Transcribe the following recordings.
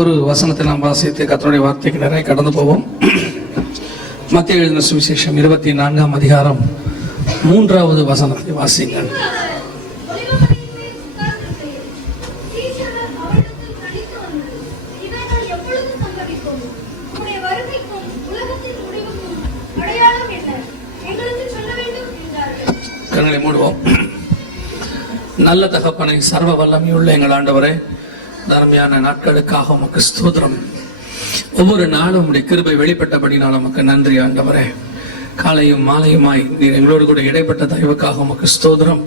ஒரு வசனத்தை நாம் வாசித்து கர்த்தருடைய வார்த்தைக்கு நிறைய கடந்து போவோம். மத்தேயு எழுதின சுவிசேஷம் 24ஆம் அதிகாரம் 3வது வசனத்தை வாசிங்கள். கண்களை மூடுவோம். நல்ல தகப்பனை, சர்வ வல்லமையுள்ள எங்கள் ஆண்டவரே, தர்மையான நாட்களுக்காக உமக்கு ஸ்தோத்திரம். ஒவ்வொரு நாளும் உடைய கிருபை வெளிப்பட்டபடினால் உமக்கு நன்றி ஆண்டவரே. காலையும் மாலையுமாய் நீர் எங்களோடு கூட இடைப்பட்ட தயவுக்காக உமக்கு ஸ்தோத்திரம்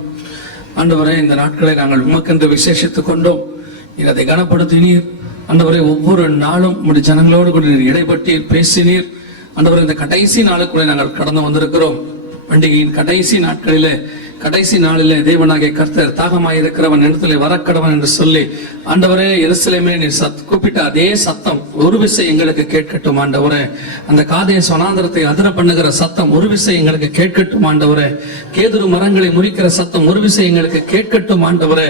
ஆண்டவரே. இந்த நாட்களை நாங்கள் உமக்கென்று விசேஷித்துக் கொண்டோம். நீர் அதை கனப்படுத்தினீர் ஆண்டவரே. ஒவ்வொரு நாளும் உடைய ஜனங்களோடு கூட நீர் இடைப்பட்டீர், பேசினீர் ஆண்டவரே. இந்த கடைசி நாளுக்குள்ளே நாங்கள் கடந்து வந்திருக்கிறோம். பண்டிகையின் கடைசி நாளிலே தேவனாகிய கர்த்தர் தாகமாயிருக்கிறவன் இடத்துல வரக்கடவன் என்று சொல்லி ஆண்டவரே, எருசலேமே நீர் கூப்பிட்ட அதே சத்தம் ஒரு விசை எங்களுக்கு கேட்கட்டும் ஆண்டவரே. அந்த காதைய சொனாந்தரத்தை அதிர பண்ணுகிற சத்தம் ஒரு விசை எங்களுக்கு கேட்கட்டும் ஆண்டவரே. கேதுரு மரங்களை முறிக்கிற சத்தம் ஒரு விசை எங்களுக்கு கேட்கட்டும் ஆண்டவரே.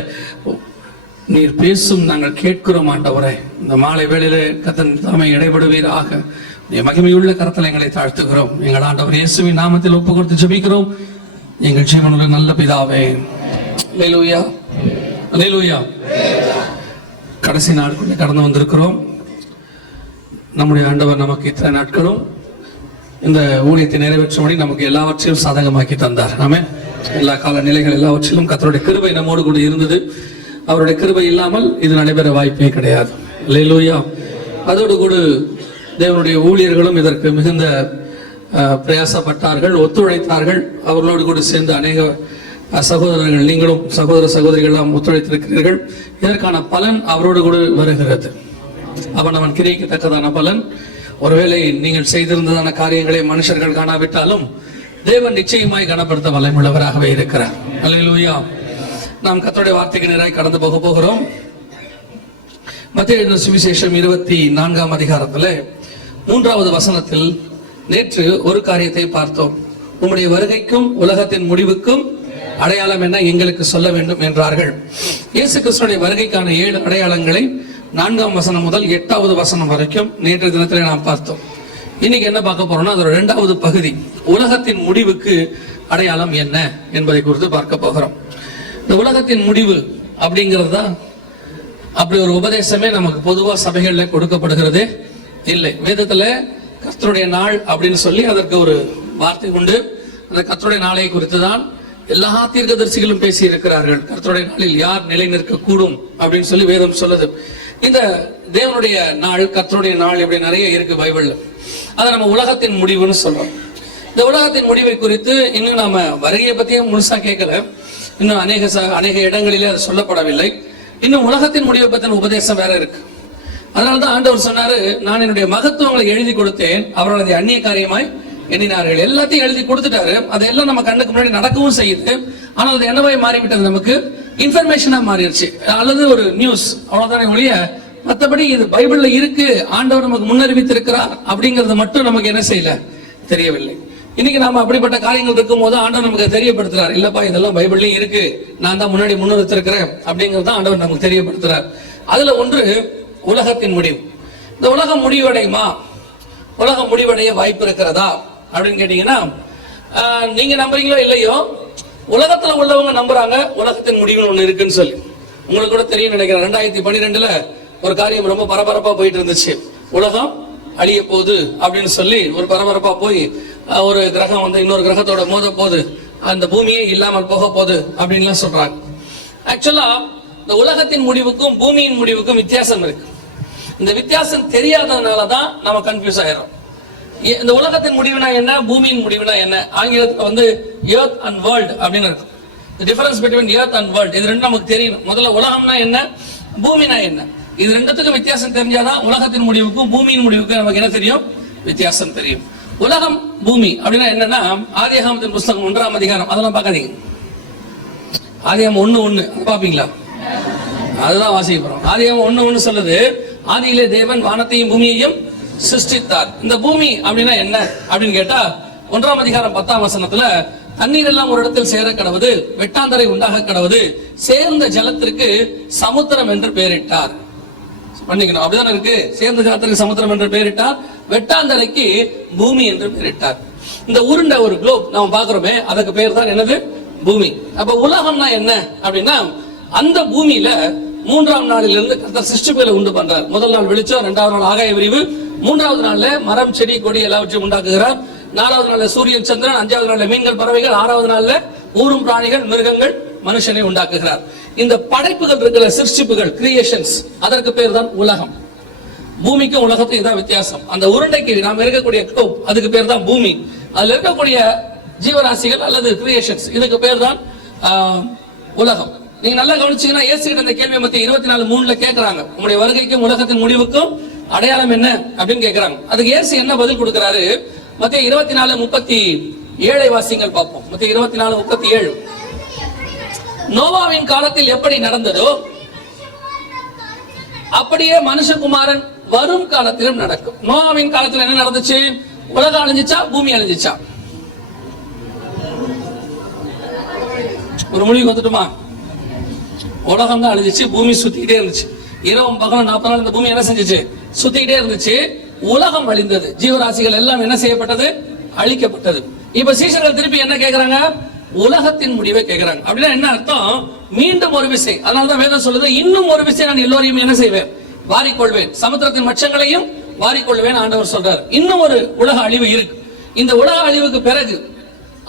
நீர் பேசும், நாங்கள் கேட்கிறோம் ஆண்டவரே. இந்த மாலை வேளையிலே கர்த்தர் தாமே இடைபடுவீராக. மகிமையுள்ள கரத்தில் எங்களை தாழ்த்துகிறோம். எங்கள் ஆண்டவர் இயேசுவின் நாமத்தில் ஒப்பு கொடுத்து ஜெபிக்கிறோம் எங்கள் ஜீவனுள்ள நல்ல பிதாவே. அல்லேலூயா, அல்லேலூயா. கடைசி நாட்களுக்கு கடந்து வந்திருக்கிறோம். நம்முடைய ஆண்டவர் நமக்கு இத்தனை நாட்களும் இந்த ஊழியத்தை நிறைவேற்றும்படி நமக்கு எல்லாவற்றையும் சாதகமாக்கி தந்தார். ஆமென். எல்லா கால நிலைகள் எல்லாவற்றிலும் கர்த்தருடைய கிருபை நம்மோடு கூட இருந்தது. அவருடைய கிருபை இல்லாமல் இது நடைபெற வாய்ப்பே கிடையாது. அல்லேலூயா. அதோடு கூட தேவனுடைய ஊழியர்களும் இதற்கு மிகுந்த பிரயாசப்பட்டார்கள், ஒத்துழைத்தார்கள். அவர்களோடு கூட சேர்ந்து அநேக சகோதரர்கள், நீங்களும் சகோதர சகோதரிகள் ஒத்துழைத்திருக்கிறீர்கள். இதற்கான பலன் அவரோடு கூட வருகிறது. அவன் கிரியைக்கு தக்கதான பலன். ஒருவேளை நீங்கள் செய்திருந்ததான காரியங்களை மனுஷர்கள் காணாவிட்டாலும் தேவன் நிச்சயமாய் கனப்படுத்த வல்லமையுள்ளவராகவே இருக்கிறார். அல்லேலூயா. நாம் கர்த்தருடைய வார்த்தைக்கு நேராக கடந்து போகிறோம். மத்தேயு எழுதின சுவிசேஷம் 24ஆம் அதிகாரத்தில் 3வது வசனத்தில் நேற்று ஒரு காரியத்தை பார்த்தோம். உம்முடைய வருகைக்கும் உலகத்தின் முடிவுக்கும் அடையாளம் என்ன, எங்களுக்கு சொல்ல வேண்டும் என்றார்கள். இயேசு கிறிஸ்துவின் வருகைக்கான 7 அடையாளங்களை 4ஆம் வசனம் முதல் 8வது வசனம் வரைக்கும் நேற்று தினத்திலே நாம் பார்த்தோம். இன்னைக்கு என்ன பார்க்க போறோம்னா அதோட 2வது பகுதி, உலகத்தின் முடிவுக்கு அடையாளம் என்ன என்பதை குறித்து பார்க்க போகிறோம். இந்த உலகத்தின் முடிவு அப்படிங்கிறது தான் அப்படி ஒரு உபதேசமே நமக்கு பொதுவா சபைகள்ல கொடுக்கப்படுகிறதே இல்லை. வேதத்துல கர்த்தருடைய நாள் அப்படின்னு சொல்லி அதற்கு ஒரு வார்த்தை உண்டு. அந்த கர்த்தருடைய நாளை குறித்து தான் எல்லா தீர்க்கதரிசிகளும் பேசி இருக்கிறார்கள். கர்த்தருடைய நாளில் யார் நிலை நிற்க கூடும் அப்படின்னு சொல்லி வேதம் சொல்லுது. இந்த தேவனுடைய நாள், கர்த்தருடைய நாள் இப்படி நிறைய இருக்கு பைபிள்ல. அதை நம்ம உலகத்தின் முடிவுன்னு சொல்றோம். இந்த உலகத்தின் முடிவை குறித்து இன்னும் நாம வருகையை பத்தியும் முழுசா கேட்கல. இன்னும் அநேக இடங்களிலே அது சொல்லப்படவில்லை. இன்னும் உலகத்தின் முடிவை பத்தின உபதேசம் வேற இருக்கு. அதனால்தான் ஆண்டவர் சொன்னாரு, நான் என்னுடைய மகத்துவங்களை எழுதி கொடுத்தேன், அவர்கள் அதை அந்நிய காரியமாய் எண்ணினார்கள். எல்லாத்தையும் எழுதி கொடுத்துட்டாரு. அதெல்லாம் நம்ம கண்ணுக்கு முன்னாடி நடக்கவும் செய்யுது. ஆனால் அது என்னவாய் மாறிவிட்டது, நமக்கு இன்ஃபர்மேஷனா மாறிடுச்சு, அல்லது ஒரு நியூஸ், அவ்வளவுதானே ஒழிய மற்றபடி இது பைபிள்ல இருக்கு, ஆண்டவர் நமக்கு முன்னறிவித்திருக்கிறார் அப்படிங்கறது மட்டும் நமக்கு என்ன செய்யல, தெரியவில்லை. இன்னைக்கு நாம அப்படிப்பட்ட காரியங்கள் இருக்கும் போது ஆண்டவர் நமக்கு தெரியப்படுத்துறார், இல்லப்பா இதெல்லாம் பைபிள்லயும் இருக்கு, நான் தான் முன்னாடி முன்னிறுத்திருக்கிறேன் அப்படிங்கறத ஆண்டவர் நமக்கு தெரியப்படுத்துறார். அதுல ஒன்று உலகத்தின் முடிவு. இந்த உலகம் முடிவடையுமா, உலகம் முடிவடைய வாய்ப்பு இருக்கிறதா அப்படின்னு கேட்டீங்கன்னா, நீங்க நம்புறீங்களோ இல்லையோ, உலகத்துல உள்ளவங்க நம்புறாங்க உலகத்தின் முடிவுன்னு ஒண்ணு இருக்குன்னு சொல்லி. உங்களுக்கு கூட தெரியும் நினைக்கிறேன், 2012 ஒரு காரியம் ரொம்ப பரபரப்பா போயிட்டு இருந்துச்சு. உலகம் அழிய போகுது அப்படின்னு சொல்லி ஒரு பரபரப்பா போய் ஒரு கிரகம் வந்து இன்னொரு கிரகத்தோட மோத போகுது, அந்த பூமியே இல்லாமல் போக போகுது அப்படின்லாம் சொல்றாங்க. ஆக்சுவலா இந்த உலகத்தின் முடிவுக்கும் பூமியின் முடிவுக்கும் வித்தியாசம் இருக்கு. இந்த வித்தியாசம் தெரியாததுனாலதான் நம்ம கன்ஃபியூஸ் ஆயிரும். இந்த உலகத்தின் முடிவுனா என்ன, பூமியின் முடிவுனா என்ன, ஆங்கிலத்துல வந்து எர்த் அண்ட் வேர்ல்ட் அப்படின்னு இருக்கும். Difference between earth and world, இது ரெண்டும் நமக்கு தெரியும். முதல்ல உலகம்னா என்ன, பூமினா என்ன, இது ரெண்டுத்துக்கும் வித்தியாசம் தெரிஞ்சாதான் உலகத்தின் முடிவுக்கும் பூமியின் முடிவுக்கும் நமக்கு என்ன தெரியும், வித்தியாசம் தெரியும். உலகம் பூமி அப்படின்னா என்னன்னா, ஆதியாகமத்தின் புஸ்தகம் 1ஆம் அதிகாரம், அதெல்லாம் பார்க்காதீங்க. ஆதியாகமம் 1:1 பாப்பீங்களா, அதுதான் வாசிக்க போறோம். ஆதியாகமம் 1:1 சொல்லுது, ஆதியிலே தேவன் வானத்தையும் பூமியையும் சிருஷ்டித்தார். இந்த பூமி அப்படின்னா என்ன அப்படின்னு கேட்டா, 1ஆம் அதிகாரம் 10ஆம் வசனத்துல, தண்ணீர் எல்லாம் ஒரு இடத்தில் சேர கடவுது, வெட்டாந்தரை உண்டாக கடவுது, சேர்ந்த ஜலத்திற்கு சமுத்திரம் என்று பெயரிட்டார். பண்ணிக்கணும். அப்படிதான் இருக்கு. சேர்ந்த ஜலத்திற்கு சமுத்திரம் என்று பெயரிட்டார், வெட்டாந்தரைக்கு பூமி என்று பெயரிட்டார். இந்த உருண்டை ஒரு குளோப் நாம பாக்குறோமே, அதுக்கு பேர் தான் என்னது? பூமி. அப்ப உலகம்னா என்ன அப்படின்னா, அந்த பூமியில 3ஆம் நாளிலிருந்து கர்த்தர் சிருஷ்டிப்புகளை உண்டு பண்றார். முதல் நாள் வெளிச்சம், 2வது நாள் ஆகாய விரிவு, 3வது நாள்ல மரம் செடி கொடி எல்லாவற்றையும் உண்டாக்குகிறார். 4வது நாள்ல சூரியன் சந்திரன், 5வது நாள்ல மீன்கள் பறவைகள், 6வது நாள்ல ஊரும் பிராணிகள் மிருகங்கள் மனுஷனை உண்டாக்குகிறார். இந்த படைப்புகள் இருக்கிற சிருஷ்டிப்புகள், கிரியேஷன்ஸ், அதற்கு பேர் தான் உலகம். பூமிக்கும் உலகத்துக்கும் இதான் வித்தியாசம். அந்த உருண்டைக்கு நாம இருக்கக்கூடிய குளோப், அதுக்கு பேர் தான் பூமி. அதுல இருக்கக்கூடிய ஜீவராசிகள் அல்லது கிரியேஷன்ஸ், இதுக்கு பேர் தான் உலகம். நீங்க நல்லா கவனிச்சீங்கன்னா, இயேசு கிட்ட இந்த கேள்வி மத்திய 24:3 கேட்கறாங்க, உங்களுடைய வருகைக்கும் உலகத்தின் முடிவுக்கும் அடையாளம் என்ன அப்படின்னு கேட்கறாங்க. அதுக்கு இயேசு என்ன பதில் கொடுக்கிறாரு? மத்திய 24:37 வாசிங்கள் பார்ப்போம். மத்திய 24:37. நோவாவின் காலத்தில் எப்படி நடந்ததோ அப்படியே மனுஷகுமாரன் வரும் காலத்திலும் நடக்கும். நோவாவின் காலத்தில் என்ன நடந்துச்சு? உலகம் அழிஞ்சிச்சா, பூமி அழிஞ்சிச்சா? ஒரு முடிவு வந்துட்டுமா? உலகம் தான் அழிஞ்சிச்சு, பூமி சுத்திக்கிட்டே இருந்துச்சு. இரவும் பகலும் 40 நாள் இந்த பூமி என்ன செஞ்சிச்சு? சுத்திக்கிட்டே இருந்துச்சு. உலகம் அழிந்தது, ஜீவராசிகள் எல்லாம் என்ன செய்யப்பட்டது? அழிக்கப்பட்டது. இப்ப சீஷர்கள் திருப்பி என்ன கேட்கிறாங்க? உலகத்தின் முடிவை கேட்கிறாங்க. அப்படின்னா என்ன அர்த்தம்? மீண்டும் ஒரு விசை. அதனாலதான் வேதம் சொல்லுது, இன்னும் ஒரு விசை நான் எல்லோரையும் என்ன செய்வேன்? வாரிக்கொள்வேன், சமுத்திரத்தின் மச்சங்களையும் வாரிக்கொள்வேன் ஆண்டவர் சொல்றார். இன்னும் ஒரு உலக அழிவு இருக்கு. இந்த உலக அழிவுக்கு பிறகு,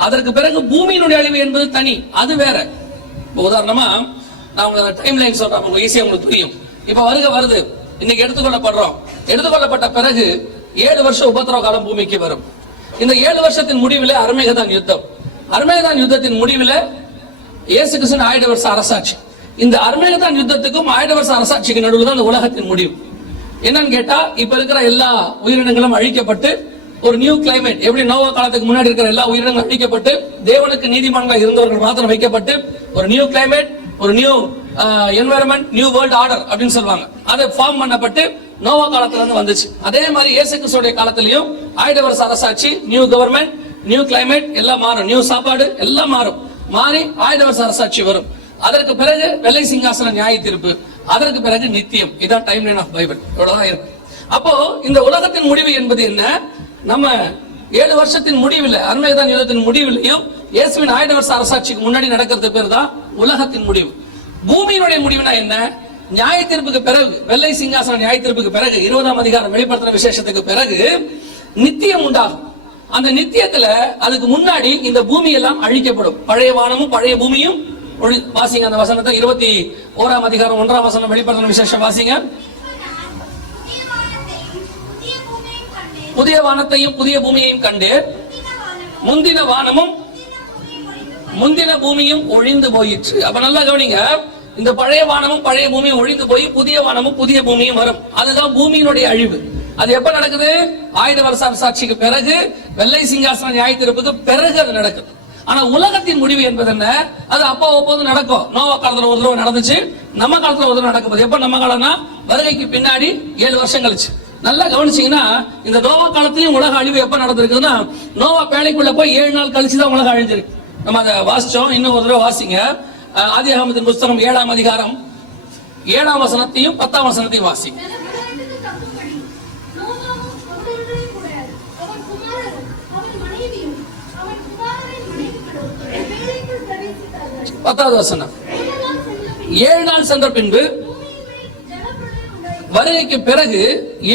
அதற்கு பிறகு பூமியினுடைய அழிவு என்பது தனி, அது வேற. உதாரணமா நான் உங்களுக்கு டைம் லைன் சொல்றேன், ஈஸியா உங்களுக்கு புரியும். இப்ப வருது, இன்னைக்கு எடுத்துக்கொள்ளப்படுறோம். எடுத்துக்கொள்ளப்பட்ட பிறகு 7 வருஷம் உபத்திரவ காலம் பூமிக்கு வரும். இந்த 7 வருஷத்தின் முடிவில் அர்மேகதான் யுத்தம். அர்மேகதான் யுத்தத்தின் முடிவில் இயேசு கிறிஸ்து 1000 வருஷ அரசாட்சி. இந்த அர்மேகதான் யுத்தத்துக்கும் 1000 வருஷ அரசாட்சிக்கு நடுவில் தான் இந்த உலகத்தின் முடிவு. என்னன்னு கேட்டா, இப்ப இருக்கிற எல்லா உயிரினங்களும் அழிக்கப்பட்டு ஒரு நியூ கிளைமேட், எப்படி நோவா காலத்துக்கு முன்னாடி இருக்கிற எல்லா உயிரினங்களும் அழிக்கப்பட்டு தேவனுக்கு நீதிமான்கள் இருந்தவர்கள் மாத்திரம் வைக்கப்பட்டு ஒரு நியூ கிளைமேட், ஒரு new environment, new world order அப்படின்னு சொல்லுவாங்க, அதை ஃபார்ம் பண்ணப்பட்டு நோவா காலத்துல இருந்து வந்துச்சு. அதே மாதிரி இயேசு கிறிஸ்துவோட காலத்திலயும் 1000 வருஷ அரசாட்சி, நியூ கவர்மெண்ட், நியூ கிளைமேட் எல்லாம் மாறும், நியூ சாப்பாடு எல்லாம் மாறும், மாறி 1000 வருஷ அரசாட்சி வரும். அதற்கு பிறகு வெள்ளை சிங்காசன நியாய தீர்ப்பு, அதற்கு பிறகு நித்தியம். இதான் டைம் லைன் ஆஃப் பைபிள். இவ்வளவுதான் இருக்கு. அப்போ இந்த உலகத்தின் முடிவு என்பது என்ன? நம்ம 7 வருஷத்தின் முடிவில், அர்மேகதான் யுத்தத்தின் முடிவிலையும் இயேசுவின் 1000 வருஷ அரசாட்சிக்கு முன்னாடி நடக்கிறது பேர் தான் உலகத்தின் முடிவு. பூமியினுடைய முடிவுனா என்ன? நியாய தீர்ப்புக்கு பிறகு, வெள்ளை சிங்காசன நியாய தீர்ப்புக்கு பிறகு, 20ஆம் அதிகாரம் வெளிப்படுத்தின விசேஷத்துக்கு பிறகு நித்தியம் உண்டாகும். அந்த நித்தியத்துல அதுக்கு முன்னாடி இந்த பூமி எல்லாம் அழிக்கப்படும். பழைய வானமும் பழைய பூமியும் வாசிங்க அந்த வசனத்தை. 21ஆம் அதிகாரம் 1ஆம் வசனம் வெளிப்படுத்தின விசேஷம் வாசிங்க. புதிய வானத்தையும் புதிய பூமியையும் கண்டு முந்தின வானமும் முந்தின பூமியும் ஒழிந்து போயிற்று. அப்ப நல்லா கவனிங்க, இந்த பழைய வானமும் பழைய பூமியும் ஒழிந்து போய் புதிய வானமும் புதிய பூமியும் வரும். அதுதான் பூமியினுடைய அழிவு. அது எப்ப நடக்குது? 1000 வருஷ அரசாட்சிக்கு பிறகு, வெள்ளை சிங்காசன நியாய தீர்ப்புக்கு பிறகு அது நடக்குது. ஆனா உலகத்தின் முடிவு என்பது என்ன? அது அப்போ ஒப்போது நடக்கும். நோவா காலத்துல ஒரு தடவை நடந்துச்சு, நம்ம காலத்துல ஒரு தடவை நடக்குது. எப்ப நம்ம காலம்னா வருகைக்கு பின்னாடி 7 வருஷம் கழிச்சு. நல்லா கவனிச்சீங்கன்னா, இந்த நோவா காலத்திலயும் உலக அழிவு எப்ப நடந்திருக்குதுன்னா, நோவா பேழைக்குள்ள போய் 7 நாள் கழிச்சுதான் உலகம் அழிஞ்சிருக்கு. நம்ம அதை வாசிச்சோம். இன்னும் ஒரு தடவை வாசிங்க. ஆதியாகமத்தின் புஸ்தகம் 7ஆம் அதிகாரம் 7ஆம் வசனத்தையும் 10ஆம் வசனத்தையும் வாசிங்க. 10வது வசனம். 7 நாள் சென்ற பின்பு வருகைக்கு பிறகு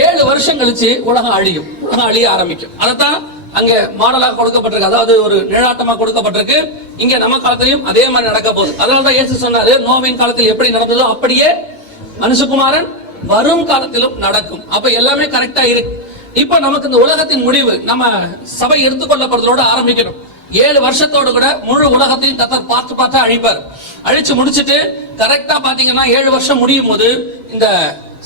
7 வருஷம் கழிச்சு உலகம் அழியும், உலகம் அழிய ஆரம்பிக்கும். அதைத்தான் அங்க மாடலாக கொடுக்கப்பட்டிருக்கு, அதாவது ஒரு நிழலாட்டமா கொடுக்கப்பட்டிருக்கு. இங்க நம்ம காலத்திலையும் அதே மாதிரி நடக்க போகுது. அதனாலதான் இயேசு சொன்னாரு, நோவின் காலத்தில் எப்படி நடந்ததோ அப்படியே மனுஷகுமாரன் வரும் காலத்திலும் நடக்கும். அப்ப எல்லாமே கரெக்டா இருக்கு. இப்ப நமக்கு இந்த உலகத்தின் முடிவு நம்ம சபை எடுத்துக்கொள்ளப்படுறதோட ஆரம்பிக்கணும். 7 வருஷத்தோடு கூட முழு உலகத்தையும் கர்த்தர் பார்த்து அழிப்பார். அழிச்சு முடிச்சுட்டு கரெக்டா பாத்தீங்கன்னா 7 வருஷம் முடியும் போது இந்த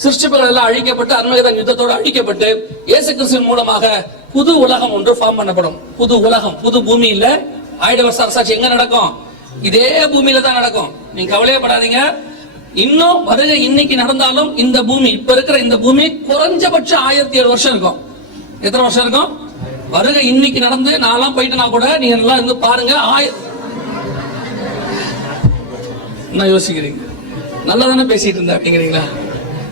சிருஷ்டிப்புகள் எல்லாம் அழிக்கப்பட்டு, அர்மேகதான் யுத்தத்தோடு அழிக்கப்பட்டு, இயேசு கிறிஸ்துவின் மூலமாக புது உலகம் ஒன்று ஃபார்ம் பண்ணப்படும். புது உலகம், புது பூமி இல்ல. 1000 வருஷ அரசாட்சி எங்க நடக்கும்? இதே பூமியில தான் நடக்கும். நீங்க கவலையப்படாதீங்க. இன்னும் வருகை இன்னைக்கு நடந்தாலும் இந்த பூமி, இப்ப இருக்கிற இந்த பூமி குறைஞ்சபட்சம் 1007 வருஷம் இருக்கும். எத்தனை வருஷம் இருக்கும்? வருகை இன்னைக்கு நடந்து நான்லாம் போயிட்டேனா கூட நீங்க எல்லாம் இருந்து பாருங்க. என்ன யோசிக்கிறீங்க? நல்லா தானே பேசிட்டு இருந்தா அப்படிங்கிறீங்களா?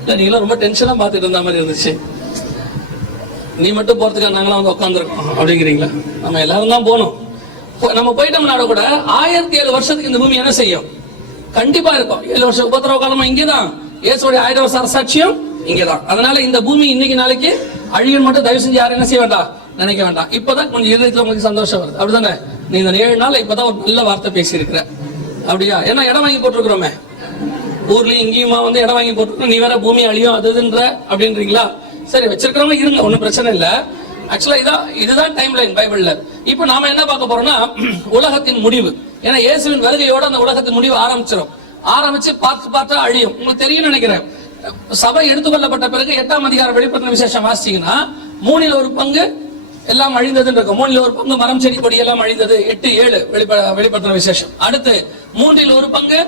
இல்லை நீங்களாம் ரொம்ப டென்ஷனாக பார்த்துட்டு இருந்த மாதிரி இருந்துச்சு. நீ மட்டும் போறதுக்காக நாங்களாம் வந்து உட்காந்துருக்கோம் அப்படிங்கிறீங்களா? நம்ம எல்லாரும் தான் போகணும். நம்ம போயிட்டோம்னா கூட 1007 வருஷத்துக்கு இந்த பூமி என்ன செய்யும்? கண்டிப்பா இருக்கும். 7 வருஷம் உபத்திரவ காலமா இங்கேதான், இயேசுடைய 1000 வருஷ அரசாட்சியும் இங்கேதான். அதனால இந்த பூமி இன்னைக்கு நாளைக்கு அழியும் மட்டும் தயவு செஞ்சு யாரும் என்ன செய்ய வேண்டாம், நினைக்க வேண்டாம். இப்பதான் கொஞ்சம் இதயத்துல உங்களுக்கு சந்தோஷம் வருது, அப்படிதானே? நீ இந்த 7 நாள் இப்பதான் ஒரு நல்ல வார்த்தை பேசி இருக்கிற, அப்படியா? ஏன்னா இடம் வாங்கி போட்டுருக்கிறோமே, ஊர்லயும் இங்கேயுமா வந்து இடம் வாங்கி போட்டுருக்கோம். நீ வேற பூமி அழியும் அதுன்ற அப்படின்றீங்களா? சரி, வச்சிருக்கிறவங்க இருங்க, ஒன்னும் பிரச்சனை இல்ல. ஆக்சுவலா இதுதான் டைம் லைன் பைபிள்ல. இப்ப நாம என்ன பார்க்க போறோம்னா உலகத்தின் முடிவு. ஏன்னா இயேசுவின் வருகையோட அந்த உலகத்தின் முடிவு ஆரம்பிச்சு பார்த்து அழியும். உங்களுக்கு தெரியும் நினைக்கிறேன். சபை எடுத்துக்கொள்ளப்பட்ட பிறகு 8ஆம் அதிகாரம் வெளிப்படுத்தின விசேஷம் வாசிச்சீங்கன்னா 3 1 பங்கு எல்லாம் அழிந்ததுன்னு இருக்கும். 3 1 பங்கு மரம் செடி கொடி எல்லாம் அழிந்தது. 8 7 வெளிப்படுத்தின விசேஷம். அடுத்து 3 1 பங்கு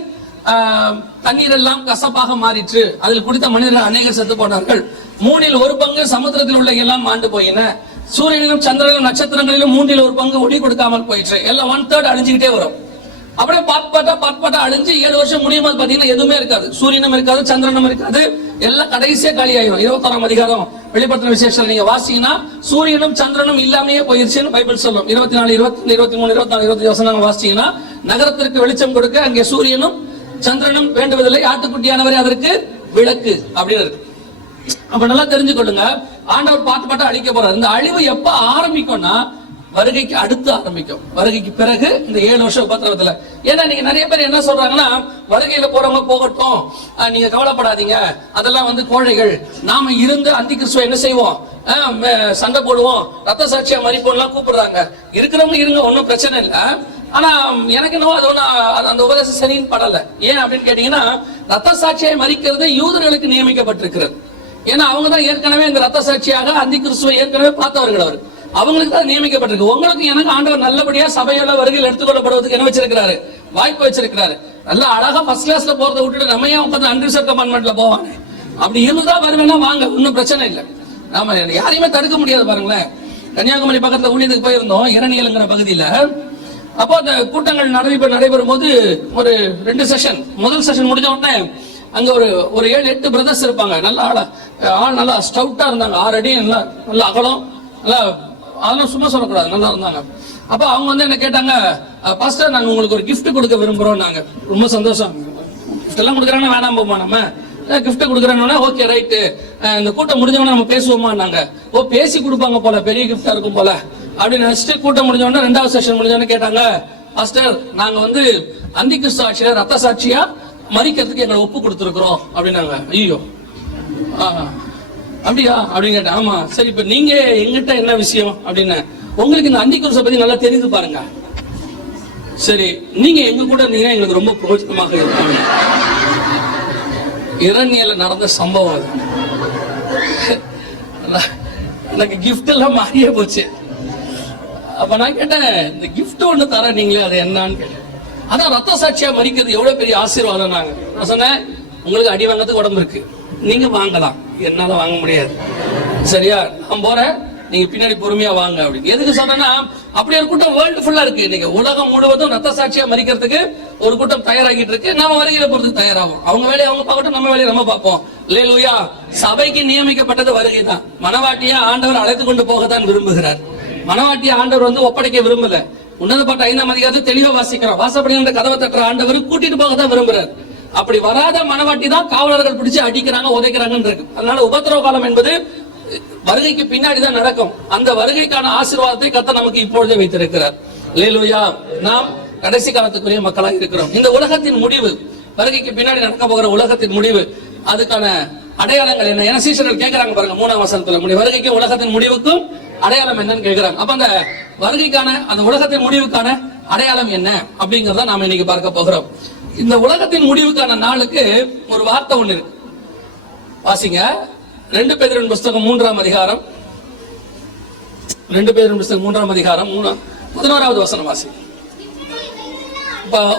தண்ணீர் எல்லாம் கசப்பாக மாறிற்று, அதில் குடித்த மனிதர்கள் அநேகர் செத்து போனார்கள். 3 1 பங்கு சமுத்திரத்தில் உள்ள எல்லாம் ஆண்டு போயின. சூரியனிலும் சந்திரனிலும் நட்சத்திரங்களிலும் 3 1 பங்கு ஒளி கொடுக்காமல் போயிற்று. எல்லாம் 1/3 அழிஞ்சுக்கிட்டே வரும். அப்படியே பாட்பாட்டா அழிஞ்சு 7 வருஷம் முடியும் போது பாத்தீங்கன்னா எதுவுமே இருக்காது. சூரியனும் இருக்காது, சந்திரனும் இருக்காது, எல்லாம் கடைசியா காலி ஆயிடும். 21ஆம் அதிகாரம் வெளிப்படுத்தின விசேஷம் நீங்க வாசிங்கன்னா சூரியனும் சந்திரனும் இல்லாமையே போயிருச்சுன்னு பைபிள் சொல்லும். 24 22 23 24 25 வசனங்கள் வாசிச்சீங்கன்னா நகரத்திற்கு வெளிச்சம் கொடுக்க அங்கே சூரியனும் சந்திரனும் வேண்டுவதில்லை, ஆட்டுக்குட்டியானவரே அதற்கு விளக்கு அப்படின்னு இருக்கு. அப்ப நல்லா தெரிஞ்சுக்கொள்ளுங்க, ஆண்டவர் பாட்டு அழிக்க போறார். இந்த அழிவு எப்ப ஆரம்பிக்கும்னா வருகைக்கு அடுத்து ஆரம்பிக்கும். வருகைக்கு பிறகு இந்த 7 வருஷம் உபத்திரவத்துல. ஏன்னா நீங்க நிறைய பேர் என்ன சொல்றாங்கன்னா, வருகையில போறவங்க போகட்டும், நீங்க கவலைப்படாதீங்க, அதெல்லாம் வந்து கோழைகள், நாம இருந்து அந்தி கிறிஸ்துவ என்ன செய்வோம், சண்டை போடுவோம், ரத்த சாட்சியா மறிப்போம்லாம் கூப்பிடுறாங்க. இருக்கிறவங்க இருங்க, ஒன்னும் பிரச்சனை இல்ல. ஆனா எனக்கு என்னவோ அது அந்த உபதேசம் சரின்னு படல. ஏன் அப்படின்னு கேட்டீங்கன்னா, ரத்த சாட்சியை மறிக்கிறது யூதர்களுக்கு நியமிக்கப்பட்டிருக்கிறது. ஏன்னா அவங்க தான் ஏற்கனவே இந்த ரத்த சாட்சியாக அந்தி கிறிஸ்துவை ஏற்கனவே பார்த்தவர்கள். அவர் அவங்களுக்கு தான் நியமிக்கப்பட்டிருக்கு. உங்களுக்கு எனக்கு ஆண்டவர் நல்லபடியா சபையோட வருகையில் எடுத்துக்கொள்ளப்படுவதற்கு என்ன வச்சிருக்கிறாரு, வாய்ப்பு வச்சிருக்கிறாரு. நல்லா அழகா ஃபர்ஸ்ட் கிளாஸ்ல போறதை விட்டுட்டு நம்ம ஏன் உட்காந்து அன்ரிசர்வ் கம்பார்ட்மெண்ட்ல போவாங்க? அப்படி இருந்துதான் வருவேன்னா வாங்க, ஒன்னும் பிரச்சனை இல்லை. நாம யாரையுமே தடுக்க முடியாது. பாருங்களேன், கன்னியாகுமரி பக்கத்துல ஊழியத்துக்கு போயிருந்தோம், இரணியலுங்கிற பகுதியில. அப்போ அந்த கூட்டங்கள் நடைபெறும் போது ஒரு 2 செஷன், முதல் செஷன் முடிஞ்ச உடனே அங்க ஒரு 7 8 பிரதர்ஸ் இருப்பாங்க. நல்லா ஸ்டவுட்டா இருந்தாங்க, 6 அடி, நல்லா அகலம், நல்லா அதெல்லாம் சும்மா சொல்லக்கூடாது, நல்லா இருந்தாங்க. அப்ப அவங்க வந்து என்ன கேட்டாங்க, பாஸ்டர் நாங்க உங்களுக்கு ஒரு கிஃப்ட் கொடுக்க விரும்புறோம். நாங்க ரொம்ப சந்தோஷம், கிஃப்ட் எல்லாம் கொடுக்குறாங்கன்னா வேணாம் போமா, நம்ம கிஃப்ட் கொடுக்குறோம்னா ஓகே ரைட்டு, இந்த கூட்டம் முடிஞ்சவொடனே நம்ம பேசுவோமா? நாங்க பேசி கொடுப்பாங்க போல, பெரிய கிஃப்டா இருக்கும் போல அப்படின்னு நினைச்சிட்டு கூட்டம் முடிஞ்சவொடனே 2வது செஷன் முடிஞ்சவொடனே கேட்டாங்க, பாஸ்டர் நாங்க வந்து அந்தி கிறிஸ்து ஆட்சியில ரத்த சாட்சியா மறிக்கிறதுக்கு எங்களை ஒப்பு கொடுத்துருக்குறோம் அப்படின்னாங்க. ஐயோ அப்படியா அப்படின்னு கேட்டேன். ஆமா, சரி இப்ப நீங்க எங்கிட்ட என்ன விஷயம் அப்படின்னு, உங்களுக்கு இந்த அந்தி கிறிஸ்துவை பத்தி நல்லா தெரிந்து பாருங்க. சரி, நீங்க எங்க கூட இருந்தீங்கன்னா எங்களுக்கு ரொம்ப பிரோஜனமாக இருக்கும். இரணியல நடந்த சம்பவம் அது. எனக்கு கிஃப்ட் எல்லாம் மாறியே போச்சு. அப்ப நான் கேட்டேன், இந்த கிஃப்ட் ஒண்ணு தர நீங்களே, அது என்னன்னு கேட்டேன். அதான் ரத்த சாட்சியா மறிக்கிறது எவ்வளவு பெரிய ஆசீர்வாதம். நான் சொன்னேன், உங்களுக்கு அடி வாங்கிறதுக்கு உடம்பு இருக்கு, நீங்க வாங்கலாம், என்னால வாங்க முடியாது, சரியா? நான் போறேன், நீங்க பின்னாடி பொறுமையா வாங்க அப்படின்னு. எதுக்கு சொல்றேன்னா, அப்படி ஒரு கூட்டம் வேர்ல்டு ஃபுல்லா இருக்கு. இன்னைக்கு உலகம் முழுவதும் ரத்த சாட்சியா மறிக்கிறதுக்கு ஒரு கூட்டம் தயாராகிட்டு இருக்கு. நாம வருகையில போறதுக்கு தயாராகும். அவங்க வேலையை அவங்க பார்க்கட்டும், நம்ம வேலையை நம்ம பார்ப்போம். அல்லேலூயா. சபைக்கு நியமிக்கப்பட்டது வருகை தான். மனவாட்டியா ஆண்டவர் அழைத்து கொண்டு போகத்தான் விரும்புகிறார். மனவாட்டியா ஆண்டவர் வந்து ஒப்படைக்க விரும்பல. உன்னத பாட்டு 5ஆம் அதிகாரத்தை தெளிவா வாசிக்கிறோம். வாசப்படி கதவை தட்டுற ஆண்டவர் கூட்டிட்டு போகத்தான் விரும்புறாரு. அப்படி வராத மனவாட்டி தான் காவலர்கள் பிடிச்சு அடிக்கிறாங்க, உதைக்கிறாங்கன்னு இருக்கு. அதனால உபத்திரவ காலம் என்பது வருகைக்கு பின்னாடி தான் நடக்கும். அந்த வருகைக்கான ஆசீர்வாதத்தை கர்த்தர் நமக்கு இப்பொழுதே வைத்திருக்கிறார். அல்லேலூயா. நாம் கடைசி காலத்துக்குரிய மக்களாக இருக்கிறோம். இந்த உலகத்தின் முடிவு, வருகைக்கு பின்னாடி நடக்க போகிற உலகத்தின் முடிவு, அதுக்கான அடையாளங்கள் என்ன? ஏன்னா சீஷர்கள் கேட்கிறாங்க பாருங்க, 3ஆம் வசனத்துல, வருகைக்கு உலகத்தின் முடிவுக்கும் அடையாளம் என்னன்னு கேட்கிறாங்க. அப்ப அந்த வருகைக்கான, அந்த உலகத்தின் முடிவுக்கான அடையாளம் என்ன அப்படிங்கறத நாம இன்னைக்கு பார்க்க போகிறோம். இந்த உலகத்தின் முடிவுக்கான நாளுக்கு ஒரு வார்த்தை ஒண்ணு இருக்கு, வாசிங்க. 2 பேதுரு புஸ்தகம் 3ஆம் அதிகாரம், 2 பேதுரு புஸ்தகம் 3ஆம் அதிகாரம் 11வது வசனம் வாசிங்க.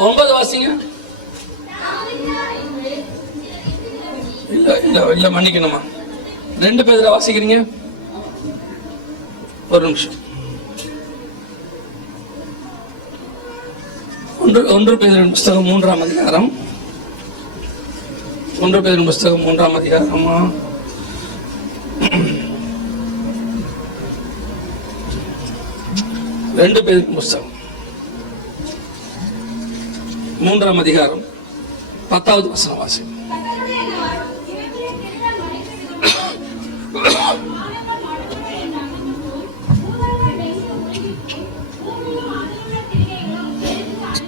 9 வாசிங்க. இல்ல மன்னிக்கணுமா, 2 பேதுரு வாசிக்கிறீங்க, ஒரு நிமிஷம். 1 பேதுரு புஸ்தகம் 3ஆம் அதிகாரம் 1 பேதுரு புஸ்தகம் 3ஆம் அதிகாரமா 2 பேதுரு புஸ்தகம் 3ஆம் அதிகாரம் 10வது வசனம் வாசி.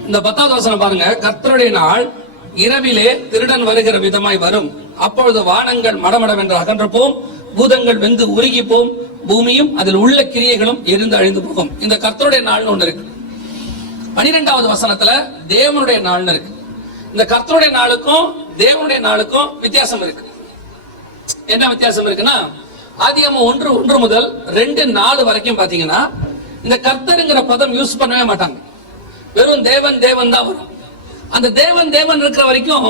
இந்த 10வது வசனம் பாருங்க. கர்த்தருடைய நாள் இரவிலே திருடன் வருகிற விதமாய் வரும். அப்பொழுது வானங்கள் மடமடவென்று அகன்று போம், பூதங்கள் வெந்து உருகி போம், பூமியும் அதில் உள்ள கிரியைகளும் எரிந்து அழிந்து போகும். இந்த கர்த்தருடைய நாள்னு ஒண்ணு இருக்கு. 12வது வசனத்துல தேவனுடைய நாள்னு இருக்கு. இந்த கர்த்தருடைய நாளுக்கும் தேவனுடைய நாளுக்கும் வித்தியாசம் இருக்கு. என்ன வித்தியாசம் இருக்குன்னா, ஆதியாகமம் 1:1 முதல் 2:4 வரைக்கும் பாத்தீங்கன்னா இந்த கர்த்தருங்கிற பதம் யூஸ் பண்ணவே மாட்டாங்க. வெறும் தேவன் தேவன் தான் வரும். அந்த தேவன் தேவன் இருக்கிற வரைக்கும்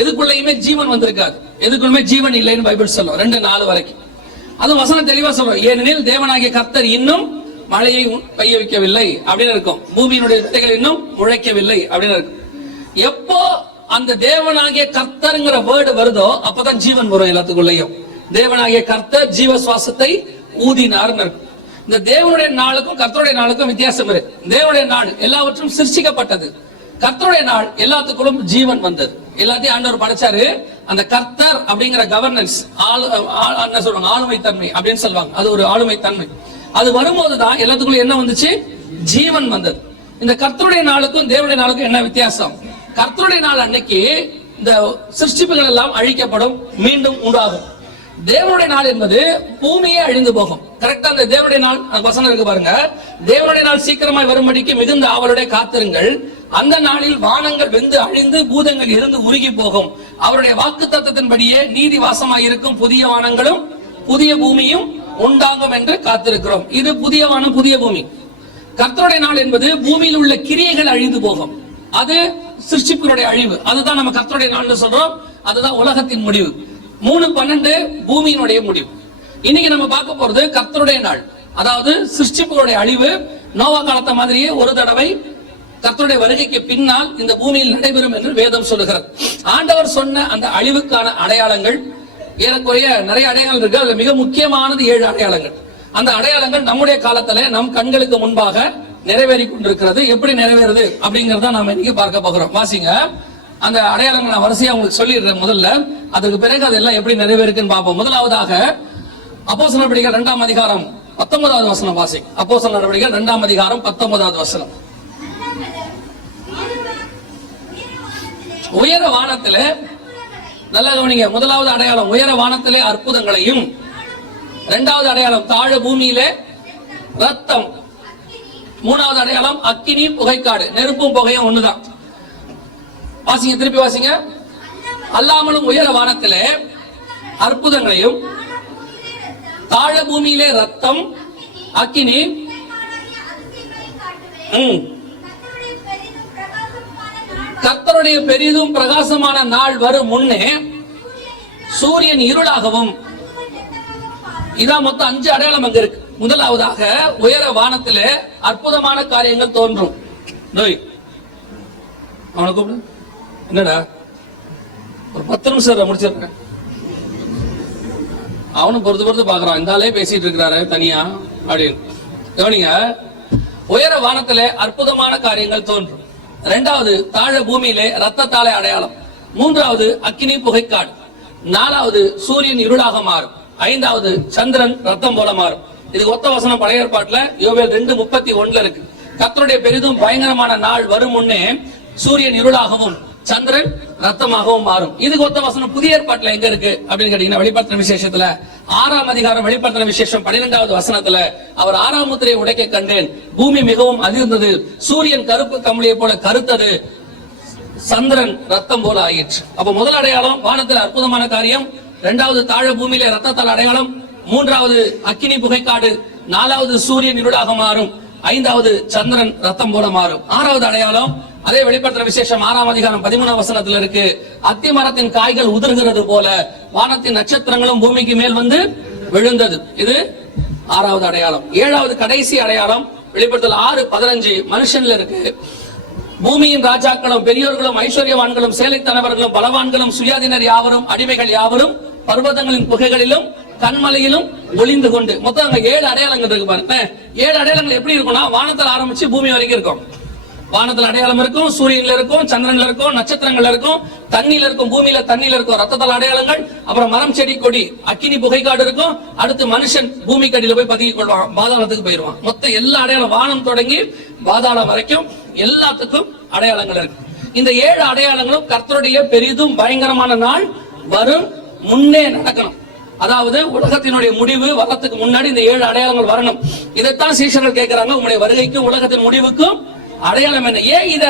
எதுக்குள்ளயுமே ஜீவன் வந்திருக்காது, எதுக்குள்ளுமே ஜீவன் இல்லைன்னு பைபிள் சொல்லும் 2:4 வரைக்கும். அது வசனம் தெளிவா சொல்லும். ஏனெனில் தேவனாகிய கர்த்தர் இன்னும் மழையை பெய்ய வைக்கவில்லை அப்படின்னு இருக்கும், பூமியினுடைய விதைகள் இன்னும் முளைக்கவில்லை அப்படின்னு இருக்கும். எப்போ அந்த தேவனாகிய கர்த்தருங்கிற வேர்டு வருதோ அப்பதான் ஜீவன் வரும் எல்லாத்துக்குள்ளேயும். தேவனாகிய கர்த்தர் ஜீவ சுவாசத்தை ஊதினார்னு இருக்கும். இந்த தேவனுடைய நாளுக்கும் கர்த்தருடைய நாளுக்கும் வித்தியாசம் இருக்கு. தேவனுடைய நாள் எல்லாவற்றும் சிருஷ்டிக்கப்பட்டது. கர்த்தருடைய நாள் எல்லாத்துக்குள்ளும் ஜீவன் வந்தது. எல்லாத்தையும் ஆண்டவர் படைச்சாரு. அந்த கர்த்தர் அப்படிங்கிற கவர்னன்ஸ், என்ன சொல்றாங்க, ஆளுமை தன்மை அப்படின்னு சொல்லுவாங்க. அது ஒரு ஆளுமை தன்மை. அது வரும்போதுதான் எல்லாத்துக்குள்ள என்ன வந்துச்சு, ஜீவன் வந்தது. இந்த கர்த்தருடைய நாளுக்கும் தேவனுடைய நாளுக்கும் என்ன வித்தியாசம்? கர்த்தருடைய நாள் அன்னைக்கு இந்த சிருஷ்டிப்புகள் எல்லாம் அழிக்கப்படும், மீண்டும் உண்டாகும். தேவனுடைய நாள் என்பது பூமியே அழிந்து போகும். கரெக்டா அந்த தேவனுடைய நாள் வசனம் இருக்கு பாருங்க. தேவனுடைய நாள் சீக்கிரமாய் வரும்படிக்கு மிகுந்த ஆவலுடைய காத்திருங்கள். அந்த நாளில் வானங்கள் வெந்து அழிந்து பூதங்கள் இருந்து உருகி போகும். அவருடைய வாக்கு தத்தத்தின்படியே நீதி வாசமாய் இருக்கும் புதிய வானங்களும் புதிய பூமியும் உண்டாகும் என்று காத்திருக்கிறோம். இது புதிய வானம் புதிய பூமி. கர்த்தருடைய நாள் என்பது பூமியில் உள்ள கிரியைகள் அழிந்து போகும். அது சிருஷ்டிப்புடைய அழிவு. அதுதான் நம்ம கர்த்தருடைய நாள் சொல்றோம். அதுதான் உலகத்தின் முடிவு. 3:12 பூமியினுடைய முடிவு. இன்னைக்கு நம்ம பார்க்க போறது கர்த்தருடைய நாள், அதாவது சிருஷ்டிப்புடைய அழிவு. நோவா காலத்த மாதிரியே ஒரு தடவை கர்த்தருடைய வருகைக்கு பின்னால் இந்த பூமியில் நடைபெறும் என்று வேதம் சொல்லுகிறது. ஆண்டவர் சொன்ன அந்த அழிவுக்கான அடையாளங்கள் ஏறக்குறைய நிறைய அடையாளங்கள் இருக்கு. அதுல மிக முக்கியமானது 7 அடையாளங்கள். அந்த அடையாளங்கள் நம்முடைய காலத்துல நம் கண்களுக்கு முன்பாக நிறைவேறி கொண்டிருக்கிறது. எப்படி நிறைவேறுது அப்படிங்கறத நாம இன்னைக்கு பார்க்க போகிறோம். வாசிங்க. அந்த அடையாளங்கள் நான் வரிசையா உங்களுக்கு சொல்லிடுறேன் முதல்ல. அதுக்கு பிறகு அதெல்லாம் எப்படி நிறைவேறுக்குன்னு பார்ப்போம். முதலாவதாக அப்போஸ்தலர் நடவடிக்கைகள் 2ஆம் அதிகாரம் 19வது வசனம் வாசி. அப்போஸ்தலர் நடவடிக்கைகள் 2ஆம் அதிகாரம் 19வது வசனம். உயர வானத்திலே, நல்லா கவனிங்க, முதலாவது அடையாளம் உயர வானத்திலே அற்புதங்களையும், இரண்டாவது அடையாளம் தாழ பூமியிலே ரத்தம், மூணாவது அடையாளம் அக்கினி புகைக்காடு. நெருப்பும் புகையும் ஒண்ணுதான். வாசிங்க, திருப்பி வாசிங்க. அல்லாமலும் உயர வானத்திலே அற்புதங்களையும் தாழ பூமியிலே ரத்தம் அக்கினி. கர்த்தருடைய பெரிதும் பிரகாசமான நாள் வரும் முன்னே சூரியன் இருளாகவும். இதான் மொத்தம் 5 அடையாளம் அங்க இருக்கு. முதலாவதாக உயர வானத்திலே அற்புதமான காரியங்கள் தோன்றும். அவனுக்கு என்னடா ஒரு 10 நிமிஷம் முடிச்சிருக்கேன். அவனும் பொறுத்து பாக்குறான், இந்தாலே பேசிட்டு இருக்கிறாரு தனியா அப்படின்னு. கவனிங்க, உயர வானத்திலே அற்புதமான காரியங்கள் தோன்றும். இரண்டாவது தாழ பூமியிலே ரத்தத்தாலே அடையாளம். மூன்றாவது அக்கினி புகைக்காடு. நாலாவது சூரியன் இருளாக மாறும். ஐந்தாவது சந்திரன் ரத்தம் போல மாறும். இது ஒத்த வசனம் பழைய ஏற்பாட்டுல யோவேல் 2:31 இருக்கு. கர்த்தருடைய பெரிதும் பயங்கரமான நாள் வரும் முன்னே சூரியன் இருளாகவும் சந்திரன் ரத்தமாகவும் மாறும். இதுக்கு ஒத்த வசனம் புதிய ஏற்பாட்டுல எங்க இருக்கு அப்படின்னு கேட்டீங்கன்னா, வெளிப்படுத்தின விசேஷத்துல 6ஆம் அதிகாரம் வெளிப்படுத்தின விசேஷம் 12வது வசனத்துல, அவர் 6ஆம் முத்திரையை உடைக்க கண்டேன், பூமி மிகவும் அதிர்ந்தது, சூரியன் கருப்பு கம்பளியை போல கருத்தது, சந்திரன் ரத்தம் போல ஆயிற்று. அப்ப முதல் அடையாளம் வானத்தில் அற்புதமான காரியம். இரண்டாவது தாழ பூமியில ரத்தத்தால் அடையாளம். மூன்றாவது அக்கினி புகைக்காடு. நாலாவது சூரியன் இருளாக மாறும். ஐந்தாவது சந்திரன் ரத்தம் போல மாறும். ஆறாவது அடையாளம் அதே வெளிப்படுத்தின விசேஷம் 6ஆம் அதிகாரம் 13ஆம் வசனத்துல இருக்கு. அத்தி மரத்தின் காய்கள் உதிர்கிறது போல வானத்தின் நட்சத்திரங்களும் பூமிக்கு மேல் வந்து விழுந்தது. இது 6வது அடையாளம். 7வது கடைசி அடையாளம் வெளிப்படுத்தல் 6:15 மனுஷன்ல இருக்கு. பூமியின் ராஜாக்களும் பெரியோர்களும் ஐஸ்வர்யவான்களும் சேலைத்தனவர்களும் பலவான்களும் சுயாதீனர் யாவரும் அடிமைகள் யாவரும் பர்வதங்களின் குகைகளிலும் கண்மலையிலும் ஒளிந்து கொண்டு. மொத்தம் அங்க 7 அடையாளங்கள் இருக்கு பாருங்க. 7 அடையாளங்கள் எப்படி இருக்கும்னா, வானத்தில் ஆரம்பிச்சு பூமி வரைக்கும் இருக்கும். வானத்தில் அடையாளம் இருக்கும், சூரியன்ல இருக்கும், சந்திரன்ல இருக்கும், நட்சத்திரங்கள்ல இருக்கும், தண்ணியில இருக்கும், பூமியில தண்ணியில இருக்கும், ரத்தத்தால் அடையாளங்கள், அப்புறம் மரம் செடி கொடி அக்கினி புகைக்காடு இருக்கும். அடுத்து மனுஷன் பூமி கடியில போய் பதுக்கி கொள்வான், பாதாளத்துக்கு போயிருவான். மொத்தம் எல்லா அடையாளம், வானம் தொடங்கி பாதாளம் வரைக்கும் எல்லாத்துக்கும் அடையாளங்கள் இருக்கு. இந்த 7 அடையாளங்களும் கர்த்தருடைய பெரிதும் பயங்கரமான நாள் வரும் முன்னே நடக்கணும். அதாவது உலகத்தினுடைய முடிவு வரத்துக்கு முன்னாடி இந்த 7 அடையாளங்கள் வரணும். இதைத்தான் சீஷர்கள் கேட்கிறாங்க, உங்களுடைய வருகைக்கும் உலகத்தின் முடிவுக்கும் அடையாளம் என்ன? ஏன் இத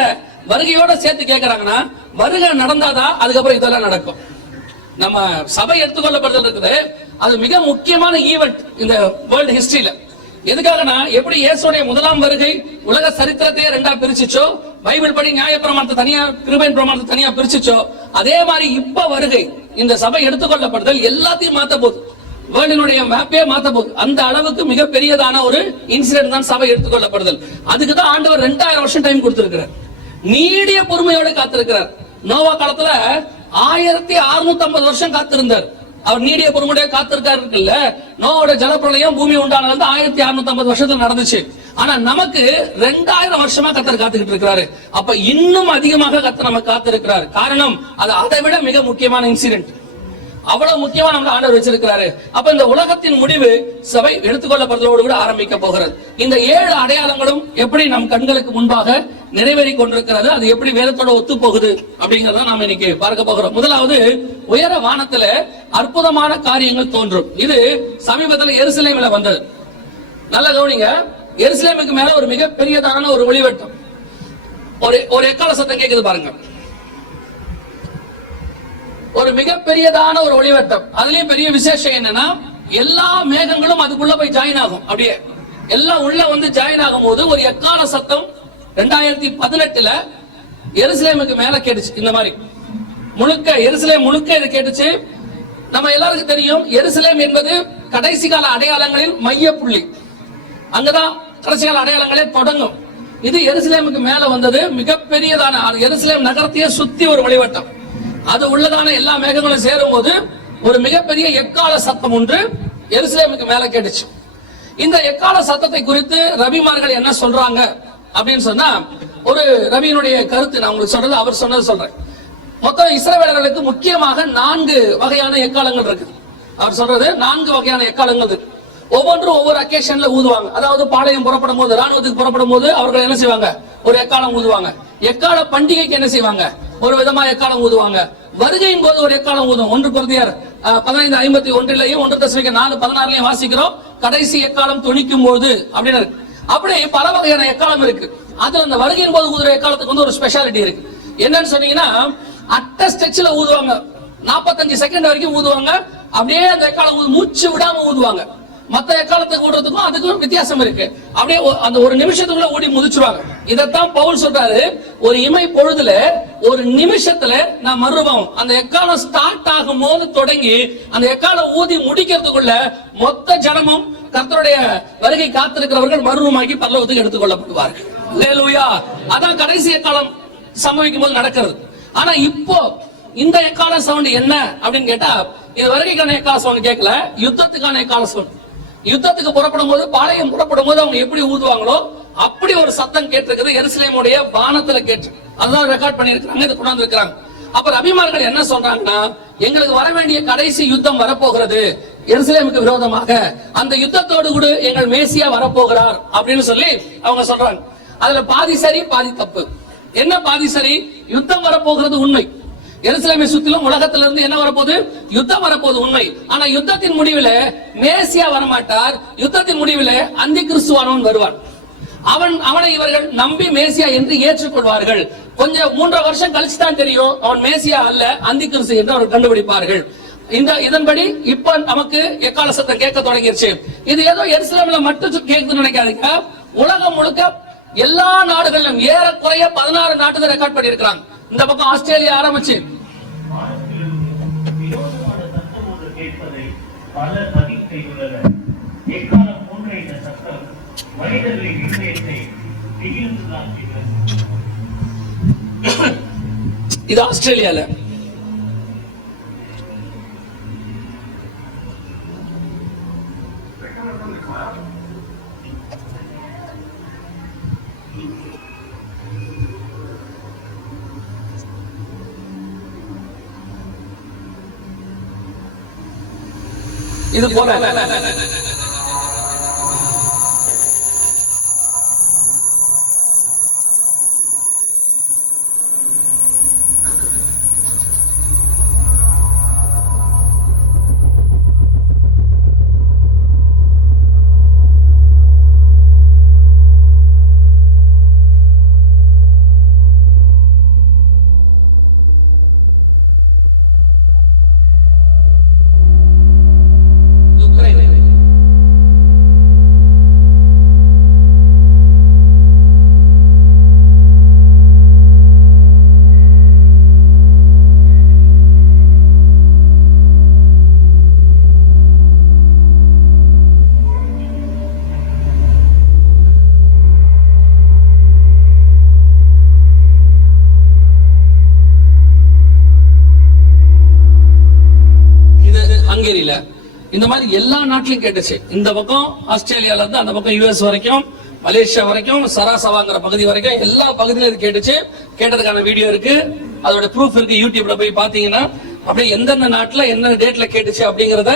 வருகையோட சேர்த்து கேட்கிறாங்கன்னா, வருகை நடந்தாதான் அதுக்கப்புறம் இதெல்லாம் நடக்கும். நம்ம சபை எடுத்துக்கொள்ளப்படுதல் இருக்குது, அது மிக முக்கியமான ஈவென்ட் இந்த வேர்ல்ட் ஹிஸ்டரியில. எதுக்காகனா, எப்படி இயேசுடைய முதலாம் வருகை உலக சரித்திரத்தையே 2ஆ பிரிச்சுச்சோ, பைபிள் படி நியாயப்பிரமாணத்தை தனியா, கிருபையின் பிரமாணத்தை தனியா பிரிச்சுச்சோ, அதே மாதிரி இப்ப வருகை இந்த சபை எடுத்துக்கொள்ளப்படுதல் எல்லாத்தையும் மாத்த போகுது. வேர்ல்டினுடைய மேப்பே மாத்த போகுது. அந்த அளவுக்கு மிக பெரியதான ஒரு இன்சிடென்ட் தான் சபை எடுத்துக்கொள்ளப்படுதல். அதுக்கு தான் ஆண்டவர் 2000 வருஷம் டைம் கொடுத்திருக்கிறார். நீடிய பொறுமையோட காத்திருக்கிறார். நோவா காலத்துல 1650 வருஷம் காத்திருந்தார். அவர் நீடிய பொறுமையோட காத்திருக்காரு இருக்குல்ல. நோவோட ஜலப்பிரளயம் பூமி உண்டானது 1650 வருஷத்துல நடந்துச்சு. ஆனா நமக்கு 2000 வருஷமா கர்த்தர் காத்துக்கிட்டு இருக்கிறாரு. அப்ப இன்னும் அதிகமாக கர்த்தர் நமக்கு காத்திருக்கிறார். காரணம், அது அதை விட மிக முக்கியமான இன்சிடென்ட். அவ்வளவு முக்கியமா நம்ம ஆண்டவர் வச்சிருக்கிறாரு. அப்ப இந்த உலகத்தின் முடிவு சபை எடுத்துக்கொள்ளப்படுவதோடு கூட ஆரம்பிக்க போகிறது. இந்த 7 அடையாளங்களும் எப்படி நம் கண்களுக்கு முன்பாக நிறைவேறி கொண்டிருக்கிறது, அது எப்படி வேதத்தோட ஒத்து போகுது அப்படிங்கறத நாம இன்னைக்கு பார்க்க போகிறோம். முதலாவது, உயர வானத்துல அற்புதமான காரியங்கள் தோன்றும். இது சமீபத்தில் எருசலேமில் வந்தது. நல்ல கவனிங்க, எருசலேமுக்கு மேல ஒரு மிக பெரியதான ஒரு ஒளிவட்டம், ஒரு எக்கால சத்தம் கேக்குது பாருங்க. ஒரு மிகப்பெரியதான ஒரு ஒளிவட்டம். அதுலயும் பெரிய விசேஷம் என்னன்னா, எல்லா மேகங்களும் அதுக்குள்ள போய் ஜாயின் ஆகும். அப்படியே எல்லாம் உள்ள வந்து ஜாயின் ஆகும் போது ஒரு எக்கால சத்தம் 2018 எருசலேமுக்கு மேல கேட்டுச்சு. இந்த மாதிரி முழுக்க எருசலேம் முழுக்க இது கேட்டுச்சு. நம்ம எல்லாருக்கும் தெரியும், எருசலேம் என்பது கடைசி கால அடையாளங்களில் மைய புள்ளி. அங்கதான் கடைசி கால அடையாளங்களே தொடங்கும். இது எருசலேமுக்கு மேல வந்தது. மிகப்பெரியதான எருசலேம் நகரத்தையே சுத்தி ஒரு ஒளிவட்டம். அது உள்ளதான எல்லா மேகங்களும் சேரும் போது ஒரு மிகப்பெரிய எக்கால சத்தம் ஒன்று எருசலேமுக்கு மேல கேட்டுச்சு. இந்த எக்கால சத்தத்தை குறித்து ரபிமார்கள் என்ன சொல்றாங்க அப்படின்னு சொன்னா, ஒரு ரபியினுடைய கருத்து நான் உங்களுக்கு சொல்றது, அவர் சொன்னது சொல்றேன். மொத்தம் இஸ்ரவேலர்களுக்கு முக்கியமாக 4 வகையான எக்காலங்கள் இருக்கு. அவர் சொல்றது 4 வகையான எக்காலங்கள் இருக்கு. ஒவ்வொன்றும் ஒவ்வொரு அக்கேஷன்ல ஊதுவாங்க. அதாவது பாளையம் புறப்படும் போது, ராணுவத்துக்கு புறப்படும் போது அவர்கள் என்ன செய்வாங்க, ஒரு எக்காலம் ஊதுவாங்க. எக்கால பண்டிகைக்கு என்ன செய்வாங்க, ஒரு விதமா எக்காலம் ஊதுவாங்க. வருகையின் போது ஒரு எக்காலம் ஊதும். 1 கொரிந்தியர் 15:51 1 தெசலோனிக்கேயர் 4:16 வாசிக்கிறோம், கடைசி எக்காலம் தொனிக்கும் போது அப்படின்னு இருக்கு. அப்படியே பல வகையான எக்காலம் இருக்கு. அதுல அந்த வருகையின் போது ஊதுற எக்காலத்துக்கு வந்து ஒரு ஸ்பெஷாலிட்டி இருக்கு. என்னன்னு சொன்னீங்கன்னா, அட்ட ஸ்டெச்ல ஊதுவாங்க. 45 செகண்ட் வரைக்கும் ஊதுவாங்க. அப்படியே அந்த எக்காலம் மூச்சு விடாம ஊதுவாங்க. மத்த எக்காலத்துக்கு ஊடுறதுக்கும் அதுக்கும் வித்தியாசம் இருக்கு. அப்படியே அந்த ஒரு நிமிஷத்துக்குள்ள ஓடி முதிச்சுருவாங்க. இதத்தான் பவுல் சொல்றாரு, ஒரு இமை பொழுதுல ஒரு நிமிஷத்துல நான் மறுரூபம். அந்த எக்காலம் ஸ்டார்ட் ஆகும் போது தொடங்கி அந்த எக்காலம் ஊதி முடிக்கிறதுக்குள்ள மொத்த ஜனமும் கர்த்தருடைய வருகை காத்திருக்கிறவர்கள் மறுரூபமாக்கி பரலோகத்துக்கு எடுத்துக்கொள்ளப்படுவார்கள். அல்லேலூயா. அதான் கடைசி எக்காலம் சம்பவிக்கும் போது நடக்கிறது. ஆனா இப்போ இந்த எக்கால சவுண்ட் என்ன அப்படின்னு கேட்டா, இது வருகைக்கான எக்கால சவுண்ட் கேட்கல, யுத்தத்துக்கான எக்கால சவுண்ட். யுத்தத்துக்கு புறப்படும் போது, பாளையம் புறப்படும் போது அவங்க எப்படி ஊதுவாங்களோ அப்படி ஒரு சத்தம் கேட்டிருக்குது. எருசலேமுடைய வானத்துல கேட்டு அதான் ரெக்கார்ட் பண்ணிருக்காங்க, இதை கொண்டாந்து இருக்கிறாங்க. அப்ப ரபிமார்கள் என்ன சொல்றாங்கன்னா, எங்களுக்கு வர வேண்டிய கடைசி யுத்தம் வரப்போகிறது எருசலேமுக்கு விரோதமாக. அந்த யுத்தத்தோடு கூட எங்கள் மேசியா வரப்போகிறார் அப்படின்னு சொல்லி அவங்க சொல்றாங்க. அதுல பாதி சரி பாதி தப்பு. என்ன பாதி சரி? யுத்தம் வரப்போகிறது உண்மை. எருசலேமை சுத்திலும் உலகத்திலிருந்து என்ன வரப்போகுது, யுத்தம் வரப்போகுது உண்மை. ஆனா யுத்தத்தின் முடிவில் மேசியா வரமாட்டார். யுத்தத்தின் முடிவில் அந்தி கிறிஸ்துவானவன் வருவான். அவனை இவர்கள் நம்பி மேசியா என்று ஏற்றுக்கொள்வார்கள். கொஞ்சம் 3 வருஷம் கழிச்சு தான் தெரியும் அவன் மேசியா அல்ல, அந்தி கிறிஸ்து என்று அவர் கண்டுபிடிப்பார்கள். இதன்படி இப்ப நமக்கு எக்கால சத்தம் கேட்க தொடங்கிருச்சு. இது ஏதோ எருசலேம்ல மட்டும் கேட்குதுன்னு நினைக்காதீங்க. உலகம் முழுக்க எல்லா நாடுகளிலும் ஏறக்குறைய 16 நாட்டுல ரெக்கார்ட் பண்ணிருக்காங்க. இந்த பக்கம் ஆஸ்திரேலியா ஆரம்பிச்சு இது ஆஸ்திரேலியால. இது போல ஹங்கேரியில இந்த மாதிரி எல்லா நாட்டிலும் கேட்டுச்சு. இந்த பக்கம் ஆஸ்திரேலியால இருந்து அந்த பக்கம் யுஎஸ் வரைக்கும், மலேசியா வரைக்கும், சராசவாங்கிற பகுதி வரைக்கும் எல்லா பகுதியிலும் இது கேட்டுச்சு. கேட்டதுக்கான வீடியோ இருக்கு, அதோட ப்ரூஃப் இருக்கு. யூடியூப்ல போய் பாத்தீங்கன்னா அப்படியே எந்தெந்த நாட்டுல எந்தெந்த டேட்ல கேட்டுச்சு அப்படிங்கறத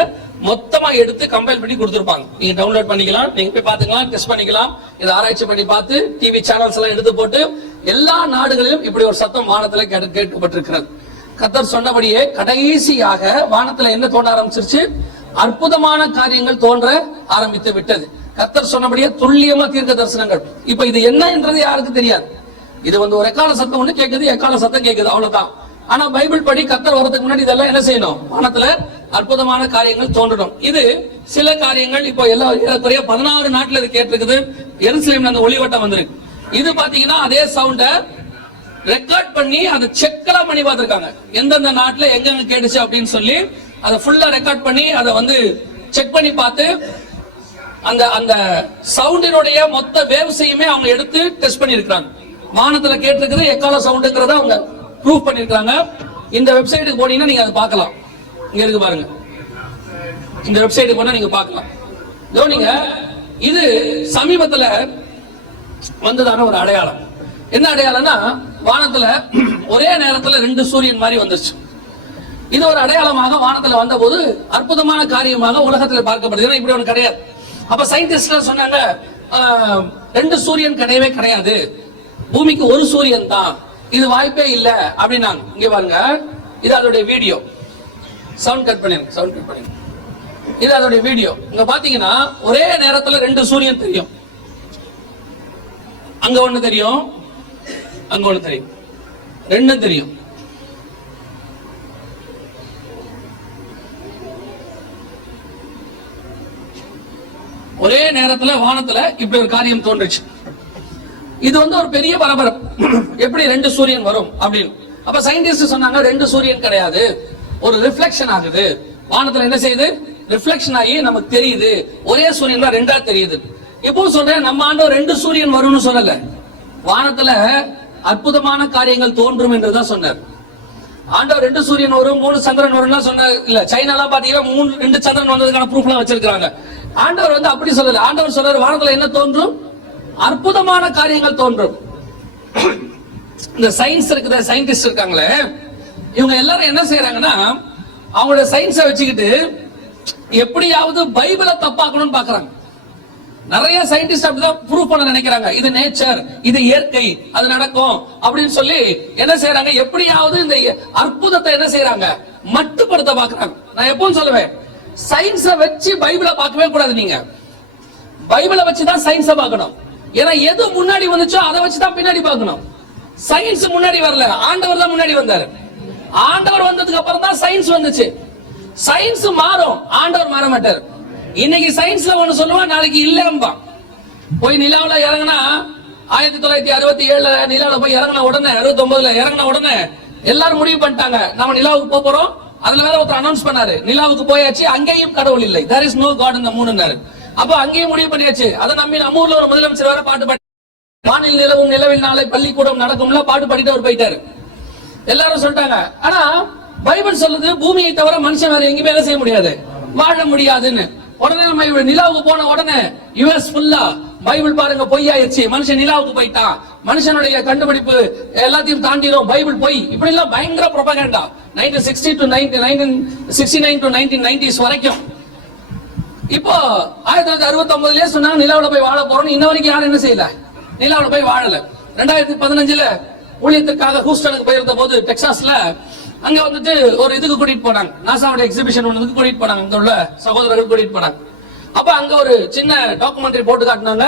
மொத்தமா எடுத்து கம்பைல் பண்ணி கொடுத்துருப்பாங்க. நீங்க டவுன்லோட் பண்ணிக்கலாம், நீங்க போய் பாத்துக்கலாம், டெஸ்ட் பண்ணிக்கலாம். இதை ஆராய்ச்சி பண்ணி பார்த்து டிவி சேனல்ஸ் எல்லாம் எடுத்து போட்டு எல்லா நாடுகளிலும் இப்படி ஒரு சத்தம் வானத்துல கேட்கப்பட்டிருக்கிறது. கர்த்தர் சொன்னபடியே கடைசியாக வானத்துல என்ன தோன்ற ஆரம்பிச்சிருச்சு? அற்புதமான காரியங்கள் தோன்ற ஆரம்பித்து விட்டது. கர்த்தர் சொன்னபடியே துல்லியமா தீர்க்க தரிசனங்கள். இப்ப இது என்ன என்றது யாருக்கு தெரியாது. இது ஒரு எக்கால சத்தம் ஒண்ணு கேக்குது, எக்கால சத்தம் கேக்குது, அவ்வளவுதான். ஆனா பைபிள் படி கர்த்தர் வரதுக்கு முன்னாடி இதெல்லாம் என்ன செய்யணும்? வானத்துல அற்புதமான காரியங்கள் தோன்றணும். இது சில காரியங்கள் இப்போ எல்லாம் 16 நாட்டுல இது கேட்டிருக்குது. எருசலேம்ல அந்த ஒளிவட்டம் வந்திருக்கு. இது பாத்தீங்கன்னா அதே சவுண்ட ரெக்கார்ட் பண்ணி அதை செக்லாம் பண்ணி பார்த்திருக்காங்க. எந்தெந்த நாட்டுல எங்க கேட்டுச்சு அப்படின்னு சொல்லி அதை ஃபுல்லா ரெக்கார்ட் பண்ணி அதை செக் பண்ணி பார்த்து அந்த அந்த சவுண்டினுடைய மொத்த வேவ்ஸையுமே அவங்க எடுத்து டெஸ்ட் பண்ணி இருக்காங்க. வானத்துல கேட்டிருக்கிறது எக்கால சவுண்டுங்கிறத அவங்க ப்ரூவ் பண்ணிருக்காங்க. இந்த வெப்சைட்டுக்கு போனீங்கன்னா நீங்க அதை பார்க்கலாம். இங்க இருக்கு பாருங்க, இந்த வெப்சைட்டுக்கு போனா நீங்க பார்க்கலாம். நீங்க இது சமீபத்துல வந்ததான ஒரு அடையாளம். என்ன அடையாளம்னா, வானத்துல ஒரே நேரத்துல 2 சூரியன் மாதிரி வந்துருச்சு. இது ஒரு அடையாளமாக வானத்துல வந்த போது அற்புதமான காரியமாக உலகத்துல பார்க்கப்படுது. இப்படி ஒண்ணு கிடையாது. அப்ப சயின்டிஸ்ட் சொன்னாங்க 2 சூரியன் கிடையவே கிடையாது, பூமிக்கு ஒரு சூரியன் தான், இது வாய்ப்பே இல்ல அப்படின்னாங்க. இங்க பாருங்க, இது அதோட வீடியோ. சவுண்ட் கட் பண்ணிருங்க. இது அதோட வீடியோ. இங்க பாத்தீங்கன்னா ஒரே நேரத்துல 2 சூரியன் தெரியும். அங்க ஒண்ணு தெரியும், அங்க ஒண்ணு தெரியும், 2 தெரியும். ஒரே நேரத்துல வானத்துல இப்படி ஒரு காரியம் தோன்றுச்சு. இது ஒரு பெரிய பரபரப்பு. எப்படி 2 சூரியன் வரும் அப்படின்னு. அப்ப சயின்டிஸ்ட் சொன்னாங்க 2 சூரியன் கிடையாது, ஒரு ரிஃப்ளெக்ஷன் ஆகுது. வானத்துல என்ன செய்யுது? ரிஃப்ளெக்ஷன் ஆகி நமக்கு தெரியுது. ஒரே சூரியன் தான் 2ஆ தெரியுது. இப்போ சொல்றேன், நம்ம ஆண்டவர் 2 சூரியன் வரும்னு சொல்லல, வானத்துல அற்புதமான காரியங்கள் தோன்றும் என்றுதான் சொன்னார். ஆண்டவர் 2 சூரியன் வரும், 3 சந்திரன் வரும் சொன்னார். இல்ல, சைனாலாம் பாத்தீங்கன்னா 2 சந்திரன் வந்ததுக்கான ப்ரூஃப் எல்லாம் வச்சிருக்காங்க. ஆண்டவர் அப்படி சொல்லல. ஆண்டவர் சொல்றாரு, வானத்துல என்ன தோன்றும்? அற்புதமான காரியங்கள் தோன்றும். இந்த சயின்ஸ் இருக்குது, சயின்டிஸ்ட் இருக்காங்களே, இவங்க எல்லாரும் என்ன செய்யறாங்கன்னா, அவங்களோட சயின்ஸை வச்சுக்கிட்டு எப்படியாவது பைபிளை தப்பாக்கணும்னு பாக்குறாங்க. நிறைய சயின்டிஸ்ட் அப்படிதான் ப்ரூவ் பண்ண நினைக்கிறாங்க. இது நேச்சர், இது இயற்கை, அது நடக்கும் அப்படின்னு சொல்லி என்ன செய்யறாங்க? எப்படியாவது இந்த அற்புதத்தை என்ன செய்யறாங்க? மட்டுப்படுத்த பாக்குறாங்க. நான் எப்பவும் சொல்லுவேன், சயின்ஸை வச்சு பைபிளை பார்க்கவே கூடாது. நீங்க பைபிளை வச்சுதான் சயின்ஸை பார்க்கணும். ஏன்னா எது முன்னாடி வந்துச்சோ அதை வச்சுதான் பின்னாடி பார்க்கணும். சயின்ஸ் முன்னாடி வரல, ஆண்டவர் தான் முன்னாடி வந்தாரு. ஆண்டவர் வந்ததுக்கு அப்புறம் தான் சயின்ஸ் வந்துச்சு. சயின்ஸ் மாறும், ஆண்டவர் மாற மாட்டார். இன்னைக்கு சயின்ஸ்ல ஒண்ணு சொல்லுவா, நாளைக்கு இல்லம்பா. போய் நிலாவுல இறங்கினா 1967 நிலாவுல போய் இறங்கின உடனே, 69 இறங்கின உடனே எல்லாரும் முடிவு பண்ணிட்டாங்க, நம்ம நிலாவுக்கு போறோம். அதுல வேற ஒருத்தர் அனௌன்ஸ் பண்ணாரு, நிலாவுக்கு போயாச்சு, அங்கேயும் கடவுள் இல்லை, there is no God in the moon. அப்ப அங்கேயும் முடிவு பண்ணியாச்சு. அதை நம்பி நம்ம ஊர்ல ஒரு முதலமைச்சர் வேற பாட்டு வானில் நிலவும் நிலவில் நாளை பள்ளிக்கூடம் நடக்கும்ல பாட்டு பாடிட்டு அவர் போயிட்டாரு. எல்லாரும் சொல்லிட்டாங்க. ஆனா பைபிள் சொல்லுது பூமியை தவிர மனுஷன் வேற எங்கேயுமே வேலை செய்ய முடியாது, வாழ முடியாதுன்னு. உடனே நம்ம நிலாவுக்கு போன உடனே யுஎஸ் ஃபுல்லா பைபிள் பாருங்க பொய்யாயிருச்சு, மனுஷன் நிலாவுக்கு போயிட்டான், மனுஷனுடைய கண்டுபிடிப்பு எல்லாத்தையும் தாண்டிடும், பைபிள் பொய், இப்படி எல்லாம் பயங்கர ப்ரொபகண்டா 1960 to 1969 to 1990s வரைக்கும். இப்போ 1969லயே சொன்னாங்க நிலாவுல போய் வாழ போறோம். இன்ன வரைக்கும் யாரும் என்ன செய்யல, நிலாவுல போய் வாழல. 2015ல ஊழியத்துக்காக ஹூஸ்டனுக்கு போயிருந்த போது டெக்சாஸ்ல அங்க வந்துட்டு ஒரு இதுக்கு கூட்டிட்டு போனாங்க, நாசாவோட எக்ஸிபிஷன் ஒண்ணுக்கு கூட்டிட்டு போனாங்க, அங்க உள்ள சகோதரர்கள் கூட்டிட்டு போனாங்க. அப்ப அங்க ஒரு சின்ன டாக்குமெண்ட்ரி போட்டு காட்டினாங்க.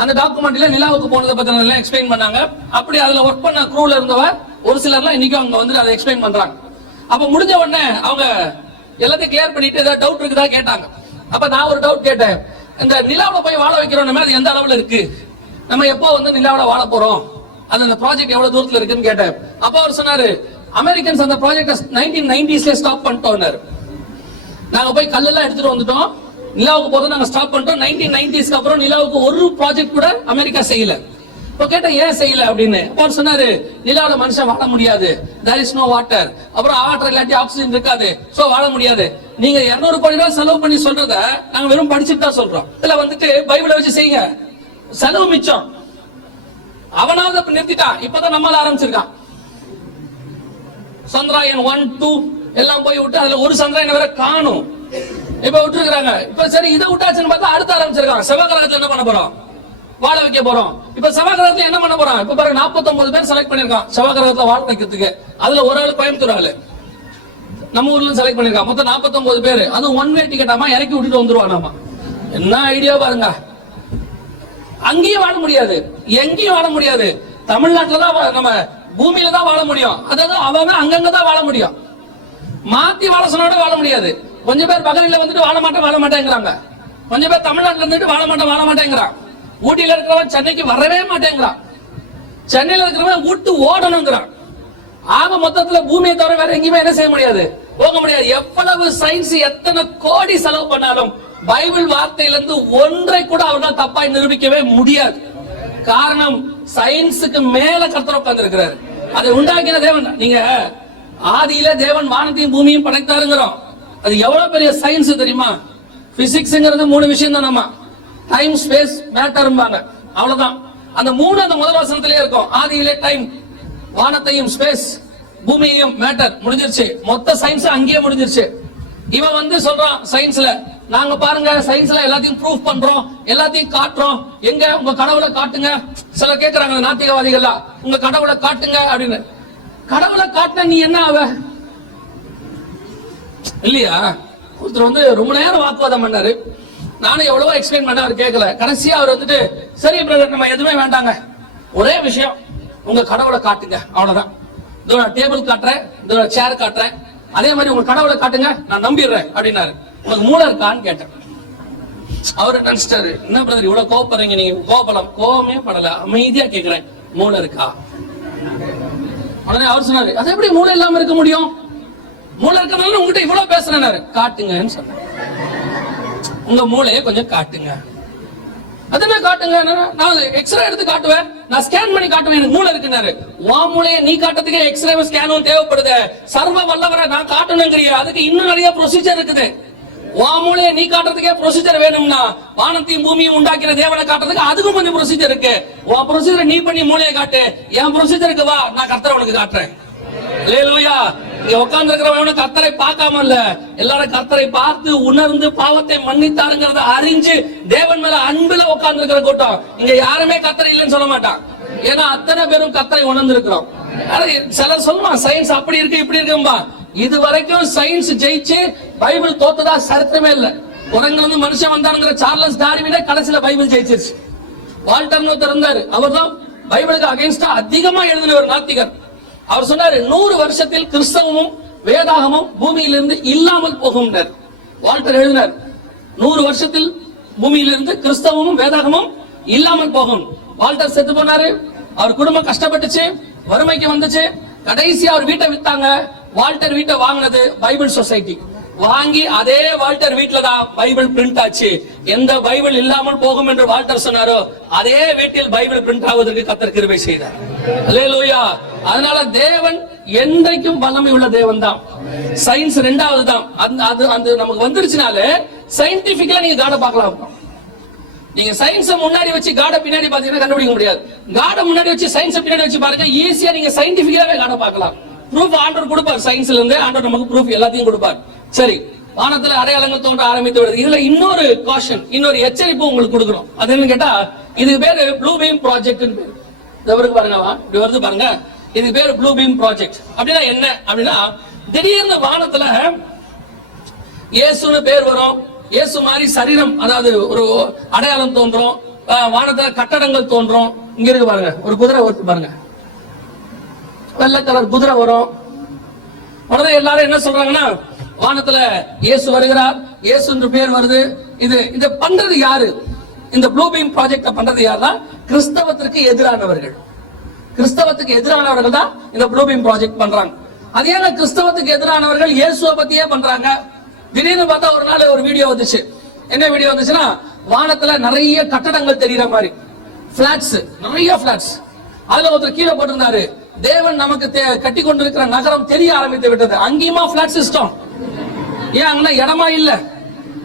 அந்த டாக்குமெண்ட்ரியில நிலாவுக்கு போனதை பத்தி எல்லாம் எக்ஸ்பிளைன் பண்ணாங்க. அப்படி அதுல ஒர்க் பண்ண க்ரூல இருந்தவ ஒரு சிலர்லாம் இன்னைக்கும் அங்க வந்து அதை எக்ஸ்பிளைன் பண்றாங்க. அப்ப முடிஞ்ச உடனே அவங்க எல்லாத்தையும் கிளியர் பண்ணிட்டு ஏதாவது டவுட் இருக்குதா கேட்டாங்க. அப்ப நான் ஒரு டவுட் கேட்டேன், இந்த நிலாவுல போய் வாழ வைக்கிறோம் அது எந்த அளவுல இருக்கு, நம்ம எப்போ வந்து நிலாவுல வாழ போறோம், அந்த ப்ராஜெக்ட் எவ்வளவு தூரத்துல இருக்குன்னு கேட்டேன். அப்ப அவர் சொன்னாரு, அமெரிக்கன்ஸ் அந்த ப்ராஜெக்ட் 1990ஸ்ல ஸ்டாப் பண்ணிட்டோம். நாங்க போய் கல்லெல்லாம் எடுத்துட்டு வந்துட்டோம், நிலாவுக்கு போதும் நாங்க ஸ்டாப் பண்ணிட்டோம். 1990ஸ்க்கு அப்புறம் நிலாவுக்கு ஒரு ப்ராஜெக்ட் கூட அமெரிக்கா செய்யல. இப்போ கேட்டேன் ஏன் செய்யல அப்படின்னு. அவர் சொன்னாரு, நிலாவுல மனுஷன் வாழ முடியாது, there is no water, அப்புறம் வாட்டர் இல்லாட்டி ஆக்சிஜன் இருக்காது, சோ வாழ முடியாது. நீங்க 200 கோடி ரூபாய் செலவு பண்ணி சொல்றத நாங்க வெறும் படிச்சுட்டு தான் சொல்றோம். இதுல வந்துட்டு பைபிளை வச்சு செய்யுங்க, செலவு மிச்சம். அவனாவது அப்ப நிறுத்திட்டான், இப்பதான் நம்மளால ஆரம்பிச்சிருக்கான். சந்திராயன் 1, 2 எல்லாம் போய் விட்டு அதுல ஒரு சந்திராயன் வேற காணும், இப்ப விட்டுருக்காங்க. இப்ப சரி இதை விட்டாச்சுன்னு பார்த்தா அடுத்து ஆரம்பிச்சிருக்காங்க. செவ்வாய்க்கிரகத்துல என்ன பண்ண போறோம், வாழ வைக்க போறோம். இப்ப செவ்வாய்க்கிரகத்துல என்ன பண்ண போறோம், இப்ப பாருங்க 49 பேர் செலக்ட் பண்ணிருக்கான் செவ்வாய்க்கிரகத்துல வாழ வைக்கிறதுக்கு. அதுல ஒரு ஆள் கோயம்புத்தூர் ஆளு நம்ம ஊர்ல செலக்ட் பண்ணிருக்கான். மொத்தம் 49 பேர். அதுவும் ஒன் வே டிக்கெட்டாமா, இறக்கி விட்டுட்டு வந்துருவானாமா. என்ன ஐடியா பாருங்க. அங்கேயும் வாழ முடியாது, எங்கேயும் வாழ முடியாது, தமிழ்நாட்டுலதான் நம்ம பூமியில தான் வாழ முடியும். அதாவது அவங்க அங்கங்கதான் வாழ முடியும், மாத்தி வாழ சொன்னோட வாழ முடியாது. கொஞ்சம் பேர் பகலில வந்துட்டு வாழ மாட்டேங்கிறாங்க, கொஞ்சம் பேர் தமிழ்நாட்டுல இருந்துட்டு வாழ மாட்டேங்கிறான். ஊட்டியில இருக்கிறவன் சென்னைக்கு வரவே மாட்டேங்கிறான், சென்னையில இருக்கிறவன் விட்டு ஓடணுங்கிறான். ஆக மொத்தத்துல பூமியை தவிர வேற எங்கேயுமே என்ன செய்ய முடியாது, போக முடியாது. எவ்வளவு சயின்ஸ் எத்தனை கோடி செலவு பண்ணாலும் பைபிள் வார்த்தையிலிருந்து ஒன்றை கூட அவனால் தப்பாய் நிரூபிக்கவே முடியாது. காரணம், சயின்ஸுக்கு மேல கர்த்தர் உட்கார்ந்து இருக்கிறார். அதை உண்டாக்கின தேவன். நீங்க ஆதியில தேவன் வானத்தையும் பூமியும் படைத்தாருங்கிறோம், அது எவ்வளவு பெரிய சயின்ஸ் தெரியுமா? பிசிக்ஸ்ங்கிறது 3 விஷயம் தான். நம்ம டைம், ஸ்பேஸ், மேட்டர்ம்பாங்க, அவ்வளவுதான். அந்த 3 அந்த முதல் வசனத்திலே இருக்கும். ஆதியிலே டைம், வானத்தையும் ஸ்பேஸ், பூமியையும் மேட்டர், முடிஞ்சிருச்சு. மொத்த சயின்ஸ் அங்கேயே முடிஞ்சிருச்சு. இவன் வந்து சொல்றான் சயின்ஸ்ல, நாங்க பாருங்க சயின்ஸ்ல எல்லாத்தையும் ப்ரூஃப் பண்றோம், எல்லாத்தையும் காட்டுறோம், எங்க உங்க கடவுளை காட்டுங்க. சில கேக்குறாங்க நாத்திகவாதிகள், உங்க கடவுளை காட்டுங்க அப்படின்னு. கடவுளை காட்டின நீ என்ன ஆவ இல்லையா? ஒருத்தர் வந்து ரொம்ப நேரம் வாக்குவாதம் பண்ணாரு, நானும் எவ்வளவோ எக்ஸ்பிளைன் பண்ண, அவர் கேட்கல. கடைசியா அவர் வந்துட்டு, சரி பிரதர் நம்ம எதுவுமே வேண்டாங்க, ஒரே விஷயம் உங்க கடவுளை காட்டுங்க, அவ்வளவுதான். இதோட டேபிள் காட்டுறேன், இதோட சேர் காட்டுறேன், அதே மாதிரி உங்க கடவுளை காட்டுங்க, நான் நம்பிடுறேன் அப்படின்னாரு. உங்களுக்கு மூளை இருக்கான்னு கேட்டேன். அவரு நினைச்சிட்டாரு, என்ன பிரதர் இவ்வளவு கோவப்படுறீங்க, நீங்க கோவப்படலாம். கோவமே படல, அமைதியா கேட்கிறேன், மூளை இருக்கா? உடனே அவர் சொன்னாரு, அது எப்படி மூளை இல்லாம இருக்க முடியும், மூளை இருக்கனால உங்ககிட்ட இவ்வளவு பேசுறேன்னாரு. காட்டுங்கன்னு சொன்னேன், உங்க மூளையை கொஞ்சம் காட்டுங்க. அது என்ன காட்டுங்க, நான் எக்ஸ்ரே எடுத்து காட்டுவேன், நான் ஸ்கேன் பண்ணி காட்டுவேன், எனக்கு மூளை இருக்குன்னாரு. உன் மூளையை நீ காட்டுறதுக்கு எக்ஸ்ரே ஸ்கேனும் தேவைப்படுது, சர்வ வல்லவரை நான் காட்டணுங்கிறிய, அதுக்கு இன்னும் நிறைய ப்ரொசீஜர் இருக்குது. உன் மூளையை நீ காட்டுறதுக்கே ப்ரொசீஜர் வேணும்னா, வானத்தையும் பூமியும் உண்டாக்கிற தேவனை காட்டுறதுக்கு அதுக்கும் கொஞ்சம் ப்ரொசீஜர் இருக்கு. உன் ப்ரொசீஜரை நீ பண்ணி மூளையை காட்டு, என் ப்ரொசீஜருக்கு வா, நான் கர்த்தரை உனக்கு காட்டுறேன். அல்லேலூயா. இங்க உட்கார்ந்து இருக்கிறவன் கர்த்தரை பார்க்காம இல்ல, எல்லாரும் கர்த்தரை பார்த்து உணர்ந்து பாவத்தை மன்னித்தாருங்கிறத அறிஞ்சு தேவன் மேல அன்புல உட்கார்ந்து இருக்கிற கூட்டம். இங்க யாருமே கர்த்தரை இல்லைன்னு சொல்ல மாட்டான், ஏன்னா அத்தனை பேரும் கர்த்தரை உணர்ந்து இருக்கிறோம். சிலர் சொல்லுவான் சயின்ஸ் அப்படி இருக்கு இப்படி இருக்கும்பா. இது வரைக்கும் சயின்ஸ் ஜெயிச்சு பைபிள் தோத்ததா சரித்திரமே இல்ல. குரங்குல இருந்து மனுஷன் வந்தாருங்கிற சார்லஸ் டார்வினே கடைசியில பைபிள் ஜெயிச்சிருச்சு. வால்டர்னு ஒருத்தர் இருந்தாரு, அவர் தான் பைபிளுக்கு அகைன்ஸ்டா அதிகமா எழுதின ஒரு நாத்திகர். அவர் சொன்னாரு, 100 வருஷத்தில் கிறிஸ்தவமும் வேதாகமும் பூமியிலிருந்து இல்லாமல் போகும். வால்டர் எழுதினார், 100 வருஷத்தில் பூமியிலிருந்து கிறிஸ்தவமும் வேதாகமும் இல்லாமல் போகும். வால்டர் செத்து போனாரு, அவர் குடும்பம் கஷ்டப்பட்டுச்சு, வறுமைக்கு வந்துச்சு. கடைசி அவர் வீட்டை வித்தாங்க. வால்டர் வீட்டை வாங்கினது பைபிள் சொசைட்டி. வாங்கி அதே வால்டர் வீட்டுல தான் பைபிள் பிரிண்ட் ஆச்சு. எந்த பைபிள் இல்லாமல் போகும் என்று வால்டர் சொன்னாரோ அதே வீட்டில் பைபிள் பிரிண்ட் ஆவதற்கு கர்த்தர் கிருபை செய்தார். அல்லேலூயா. அதனால தேவன் என்றைக்கும் வல்லமை உள்ள தேவன் தான். சயின்ஸ் ரெண்டாவது தான். அந்த நமக்கு வந்துருச்சுனாலே சயின்டிபிக்கலா நீங்க காட பார்க்கலாம். நீங்க சயின்ஸ் முன்னாடி வச்சு காட பின்னாடி பாத்தீங்கன்னா கண்டுபிடிக்க முடியாது. காட முன்னாடி வச்சு சயின்ஸ் பின்னாடி வச்சு பாருங்க, ஈஸியா நீங்க சயின்டிபிக்கலாவே காட பார்க்கலாம். ப்ரூஃப் ஆண்டவர் கொடுப்பார். சயின்ஸ்ல இருந்து ஆண்டவர் நமக்கு ப்ரூஃப் எல்லாத்தையும் கொடுப்பார். சரி, வானத்துல அடையாளங்கள் தோன்ற ஆரம்பித்து வருது. இதுல இன்னொரு காஷன், இன்னொரு எச்சரிப்பு உங்களுக்கு கொடுக்கணும். அது என்னன்னு கேட்டா, இதுக்கு பேரு ப்ளூ பீம் ப்ராஜெக்ட் பேரு. இதவருக்கு பாருங்க, இப்படி வருது பாருங்க. இதுக்கு பேரு ப்ளூ பீம் ப்ராஜெக்ட். அப்படின்னா என்ன அப்படின்னா, திடீர்னு வானத்துல இயேசுன்னு பேர் வரும். இயேசு மாதிரி சரீரம், அதாவது ஒரு அடையாளம் தோன்றும். வானத்துல கட்டடங்கள் தோன்றும். இங்க இருக்கு பாருங்க, ஒரு குதிரை வருது பாருங்க, வெள்ளை கலர் குதிரை வரும். உடனே எல்லாரும் என்ன சொல்றாங்கன்னா, வானத்துல இயேசு வருகிறார், இயேசு என்று பேர் வருது. இது பண்றது யாரு? இந்த ப்ளூ பீம் ப்ராஜெக்ட் பண்றது யாருன்னா, கிறிஸ்தவத்திற்கு எதிரானவர்கள். கிறிஸ்தவத்துக்கு எதிரானவர்கள் தான் இந்த ப்ளூ பீம் ப்ராஜெக்ட் பண்றாங்க. அது ஏங்க கிறிஸ்தவத்துக்கு எதிரானவர்கள் இயேசுவை பத்தியே பண்றாங்க? திடீர்னு பார்த்தா ஒரு நாள் ஒரு வீடியோ வந்துச்சு. என்ன வீடியோ வந்துச்சுன்னா, வானத்துல நிறைய கட்டடங்கள் தெரியுற மாதிரி, பிளாட்ஸ், நிறைய பிளாட்ஸ். அதுல ஒருத்தர் கீழே போட்டிருந்தாரு, தேவன் நமக்கு கட்டி கொண்டிருக்கிற நகரம் தெரிய ஆரம்பித்து விட்டது. அங்கேயுமா பிளாட் சிஸ்டம்? ஏன் அங்க இடமா இல்ல,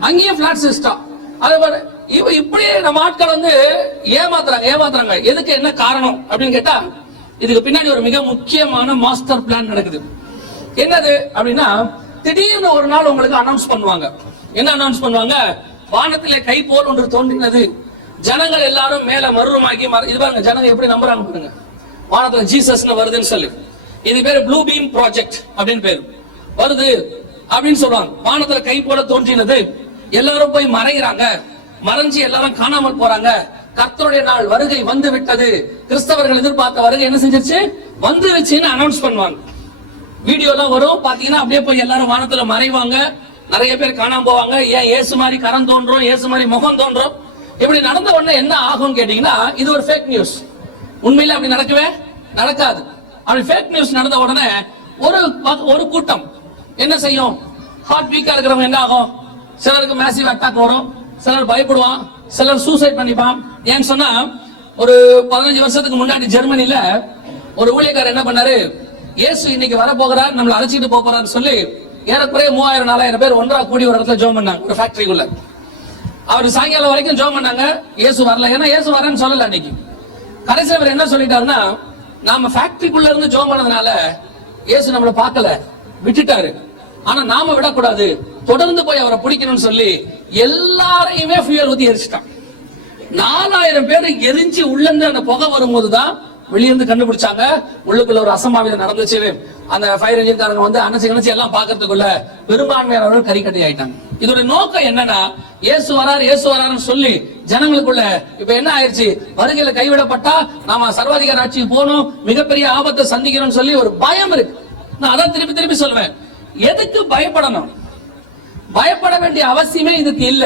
அங்கேயும் பிளாட் சிஸ்டம். அது இப்படியே நம்ம ஆட்கள் வந்து ஏமாத்துறாங்க. எதுக்கு, என்ன காரணம் அப்படின்னு கேட்டா, இதுக்கு பின்னாடி ஒரு மிக முக்கியமான மாஸ்டர் பிளான் நடக்குது. என்னது அப்படின்னா, திடீர்னு ஒரு நாள் உங்களுக்கு அனௌன்ஸ் பண்ணுவாங்க. என்ன அனௌன்ஸ் பண்ணுவாங்க? வானத்திலே கை போல் ஒன்று தோன்றினது, ஜனங்கள் எல்லாரும் மேல மறுரூபமாகி இது பாருங்க, ஜனங்க எப்படி நம்புறாங்க பாருங்க. வானத்துல ஜீசஸ்னு வருதுன்னு சொல்லி, இது பேரு ப்ளூ பீம் ப்ராஜெக்ட் அப்படின்னு பேரு. வருது அப்படின்னு சொல்றாங்க. வானத்துல கை போல தோன்றினது, எல்லாரும் போய் மறைகிறாங்க. மறைஞ்சு எல்லாரும் காணாமல் போறாங்க. கர்த்தருடைய நாள் வருகை வந்து விட்டது. கிறிஸ்தவர்கள் எதிர்பார்த்த வருகை என்ன செஞ்சிருச்சு? வந்துருச்சுன்னு அனௌன்ஸ் பண்ணுவாங்க. வீடியோ எல்லாம் வரும் பாத்தீங்கன்னா, அப்படியே போய் எல்லாரும் வானத்துல மறைவாங்க. நிறைய பேர் காணாம போவாங்க. ஏன் இயேசு மாதிரி கரம் தோன்றும், இயேசு மாதிரி முகம் தோன்றும். இப்படி நடந்த உடனே என்ன ஆகும் கேட்டீங்கன்னா, இது ஒரு ஃபேக் நியூஸ். உண்மையில அப்படி நடக்கவே நடக்காது. அப்படி ஃபேக் நியூஸ் நடந்த உடனே ஒரு கூட்டம் என்ன செய்யும்? ஹார்ட் வீக்கா இருக்கிறவங்க என்ன ஆகும்? சிலருக்கு மேசிவ் அட்டாக் வரும், சிலர் பயப்படுவான், சிலர் சூசைட் பண்ணிப்பான். ஏன்னு சொன்னா, ஒரு 15 வருஷத்துக்கு முன்னாடி ஜெர்மனில ஒரு ஊழியக்காரர் என்ன பண்ணாரு, இயேசு இன்னைக்கு வர போகிறார், நம்மளை அழைச்சிட்டு போறான்னு சொல்லி ஏறக்குறைய 3000-4000 பேர் ஒன்றா கூடி ஒரு இடத்துல ஜோம் பண்ணாங்க, ஒரு ஃபேக்டரிக்குள்ள. அவர் சாயங்காலம் வரைக்கும் ஜோம் பண்ணாங்க. இயேசு வரல, ஏன்னா இயேசு வரேன்னு சொல்லல அன்னைக்கு. கடைசியில் அவர் என்ன சொல்லிட்டாருன்னா, நாம ஃபேக்டரிக்குள்ள இருந்து ஜோம் பண்ணதுனால இயேசு நம்மளை பார்க்கல, விட்டுட்டாரு. ஆனா நாம விடக்கூடாது, தொடர்ந்து போய் அவரை பிடிக்கணும்னு சொல்லி எல்லாரையுமே ஃபியூயல் ஊத்தி எரிச்சிட்டான். 4000 பேர் எரிஞ்சு உள்ள இருந்து அந்த புகை வரும்போதுதான் வெளியிருந்து கண்டுபிடிச்சாங்க, உள்ளுக்குள்ள ஒரு அசம்பாவிதம் நடந்துச்சு. அந்த ஃபயர் என்ஜின்காரங்க வந்து அணைச்சு எல்லாம் பாக்கிறதுக்குள்ள பெரும்பான்மையானவர்கள் கறிக்கட்டை ஆயிட்டாங்க. இதோட நோக்கம் என்னன்னா, இயேசு வராருன்னு சொல்லி ஜனங்களுக்குள்ள இப்ப என்ன ஆயிடுச்சு, வருகையில கைவிடப்பட்டா நாம சர்வாதிகார ஆட்சிக்கு போகணும், மிகப்பெரிய ஆபத்தை சந்திக்கணும்னு சொல்லி ஒரு பயம் இருக்கு. நான் அதான் திருப்பி சொல்லுவேன், எதுக்கு பயப்படணும்? பயப்பட வேண்டிய அவசியமே இதுக்கு இல்ல.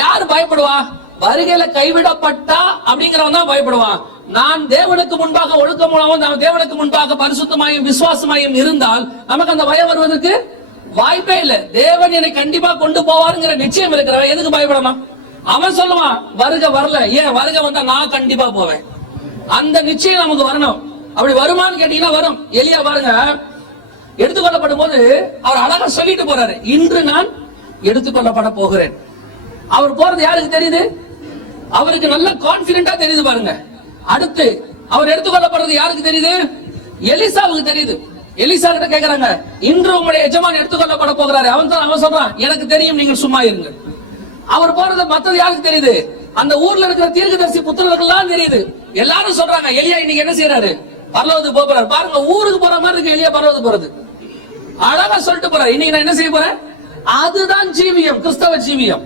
யார் பயப்படுவா? வருகையில கைவிடப்பட்டா அப்படிங்கிறவன் தான் பயப்படுவான். நான் தேவனுக்கு முன்பாக ஒழுக்கமுள்ளவன், நான் தேவனுக்கு முன்பாக பரிசுத்தமாயும் விசுவாசமாயும் இருந்தால் நமக்கு அந்த பயம் வருவதற்கு வாய்ப்பே இல்ல. தேவன் என்னை கண்டிப்பா கொண்டு போவாருங்கிற நிச்சயம் இருக்கிறவன் எதுக்கு பயப்படணும்? அவன் சொல்லுவான், வருகை வரல, ஏன் வருகை வந்தா நான் கண்டிப்பா போவேன். அந்த நிச்சயம் நமக்கு வரணும். அப்படி வருமானு கேட்டீங்கன்னா வரும். எலியா பாருங்க, எடுத்துக்கொள்ளப்படும் போது அவர் அழகா சொல்லிட்டு போறாரு, இன்று நான் எடுத்துக்கொள்ளப்பட போகிறேன். அவர் போறது யாருக்கு தெரியுது? அவருக்கு நல்ல கான்பிடென்டா தெரியுது பாருங்க. அடுத்து அவர் எடுத்துக்கொள்ளப்படுறது யாருக்கு தெரியுது? எலிசாவுக்கு தெரியுது. எலிசா கிட்ட கேக்குறாங்க, இன்று உங்களுடைய எஜமான் எடுத்துக்கொள்ளப்பட போகிறாரு. அவன் சொல்றான், எனக்கு தெரியும், நீங்கள் சும்மா இருங்க. அவர் போறது மத்தது யாருக்கு தெரியுது? அந்த ஊர்ல இருக்கிற தீர்க்கதரிசி புத்திரர்கள் எல்லாம் தெரியுது. எல்லாரும் சொல்றாங்க, எலியா இன்னைக்கு என்ன செய்யறாரு? பரலோகத்துக்கு போறாரு. பாருங்க, ஊருக்கு போற மாதிரி இருக்கு எலியா பரலோகத்துக்கு போறது. அழகா சொல்லிட்டு போறாரு, இன்னைக்கு நான் என்ன செய்ய போறேன்? அதுதான் ஜீவியம், கிறிஸ்தவ ஜீவியம்.